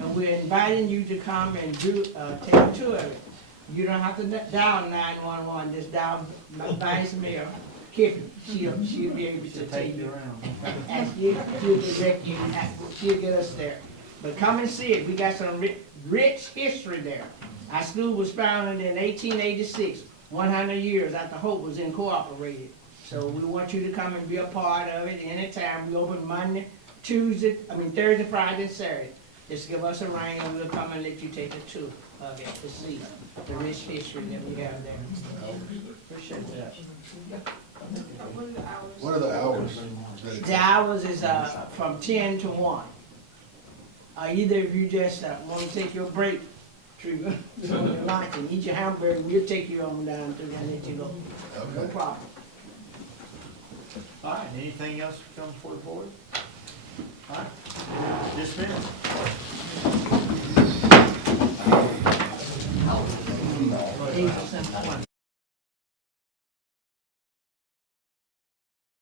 And we're inviting you to come and take a tour of it. You don't have to dial 911, just dial my vice mayor, Kiffin. She'll be able to take you around. And she'll direct you, she'll get us there. But come and see it. We got some rich history there. Our school was founded in 1886, 100 years after Hope was incorporated. So we want you to come and be a part of it anytime. We open Monday, Thursday, Friday, and Saturday. Just give us a ring and we'll come and let you take a tour of it to see the rich history that we have there. Appreciate that. What are the hours? The hours is from 10 to 1. Either if you just want to take your break, to lunch and eat your hamburger, we'll take you on down to and let you go. No Okay. problem. All right, anything else to come before the board? All right, dismissed.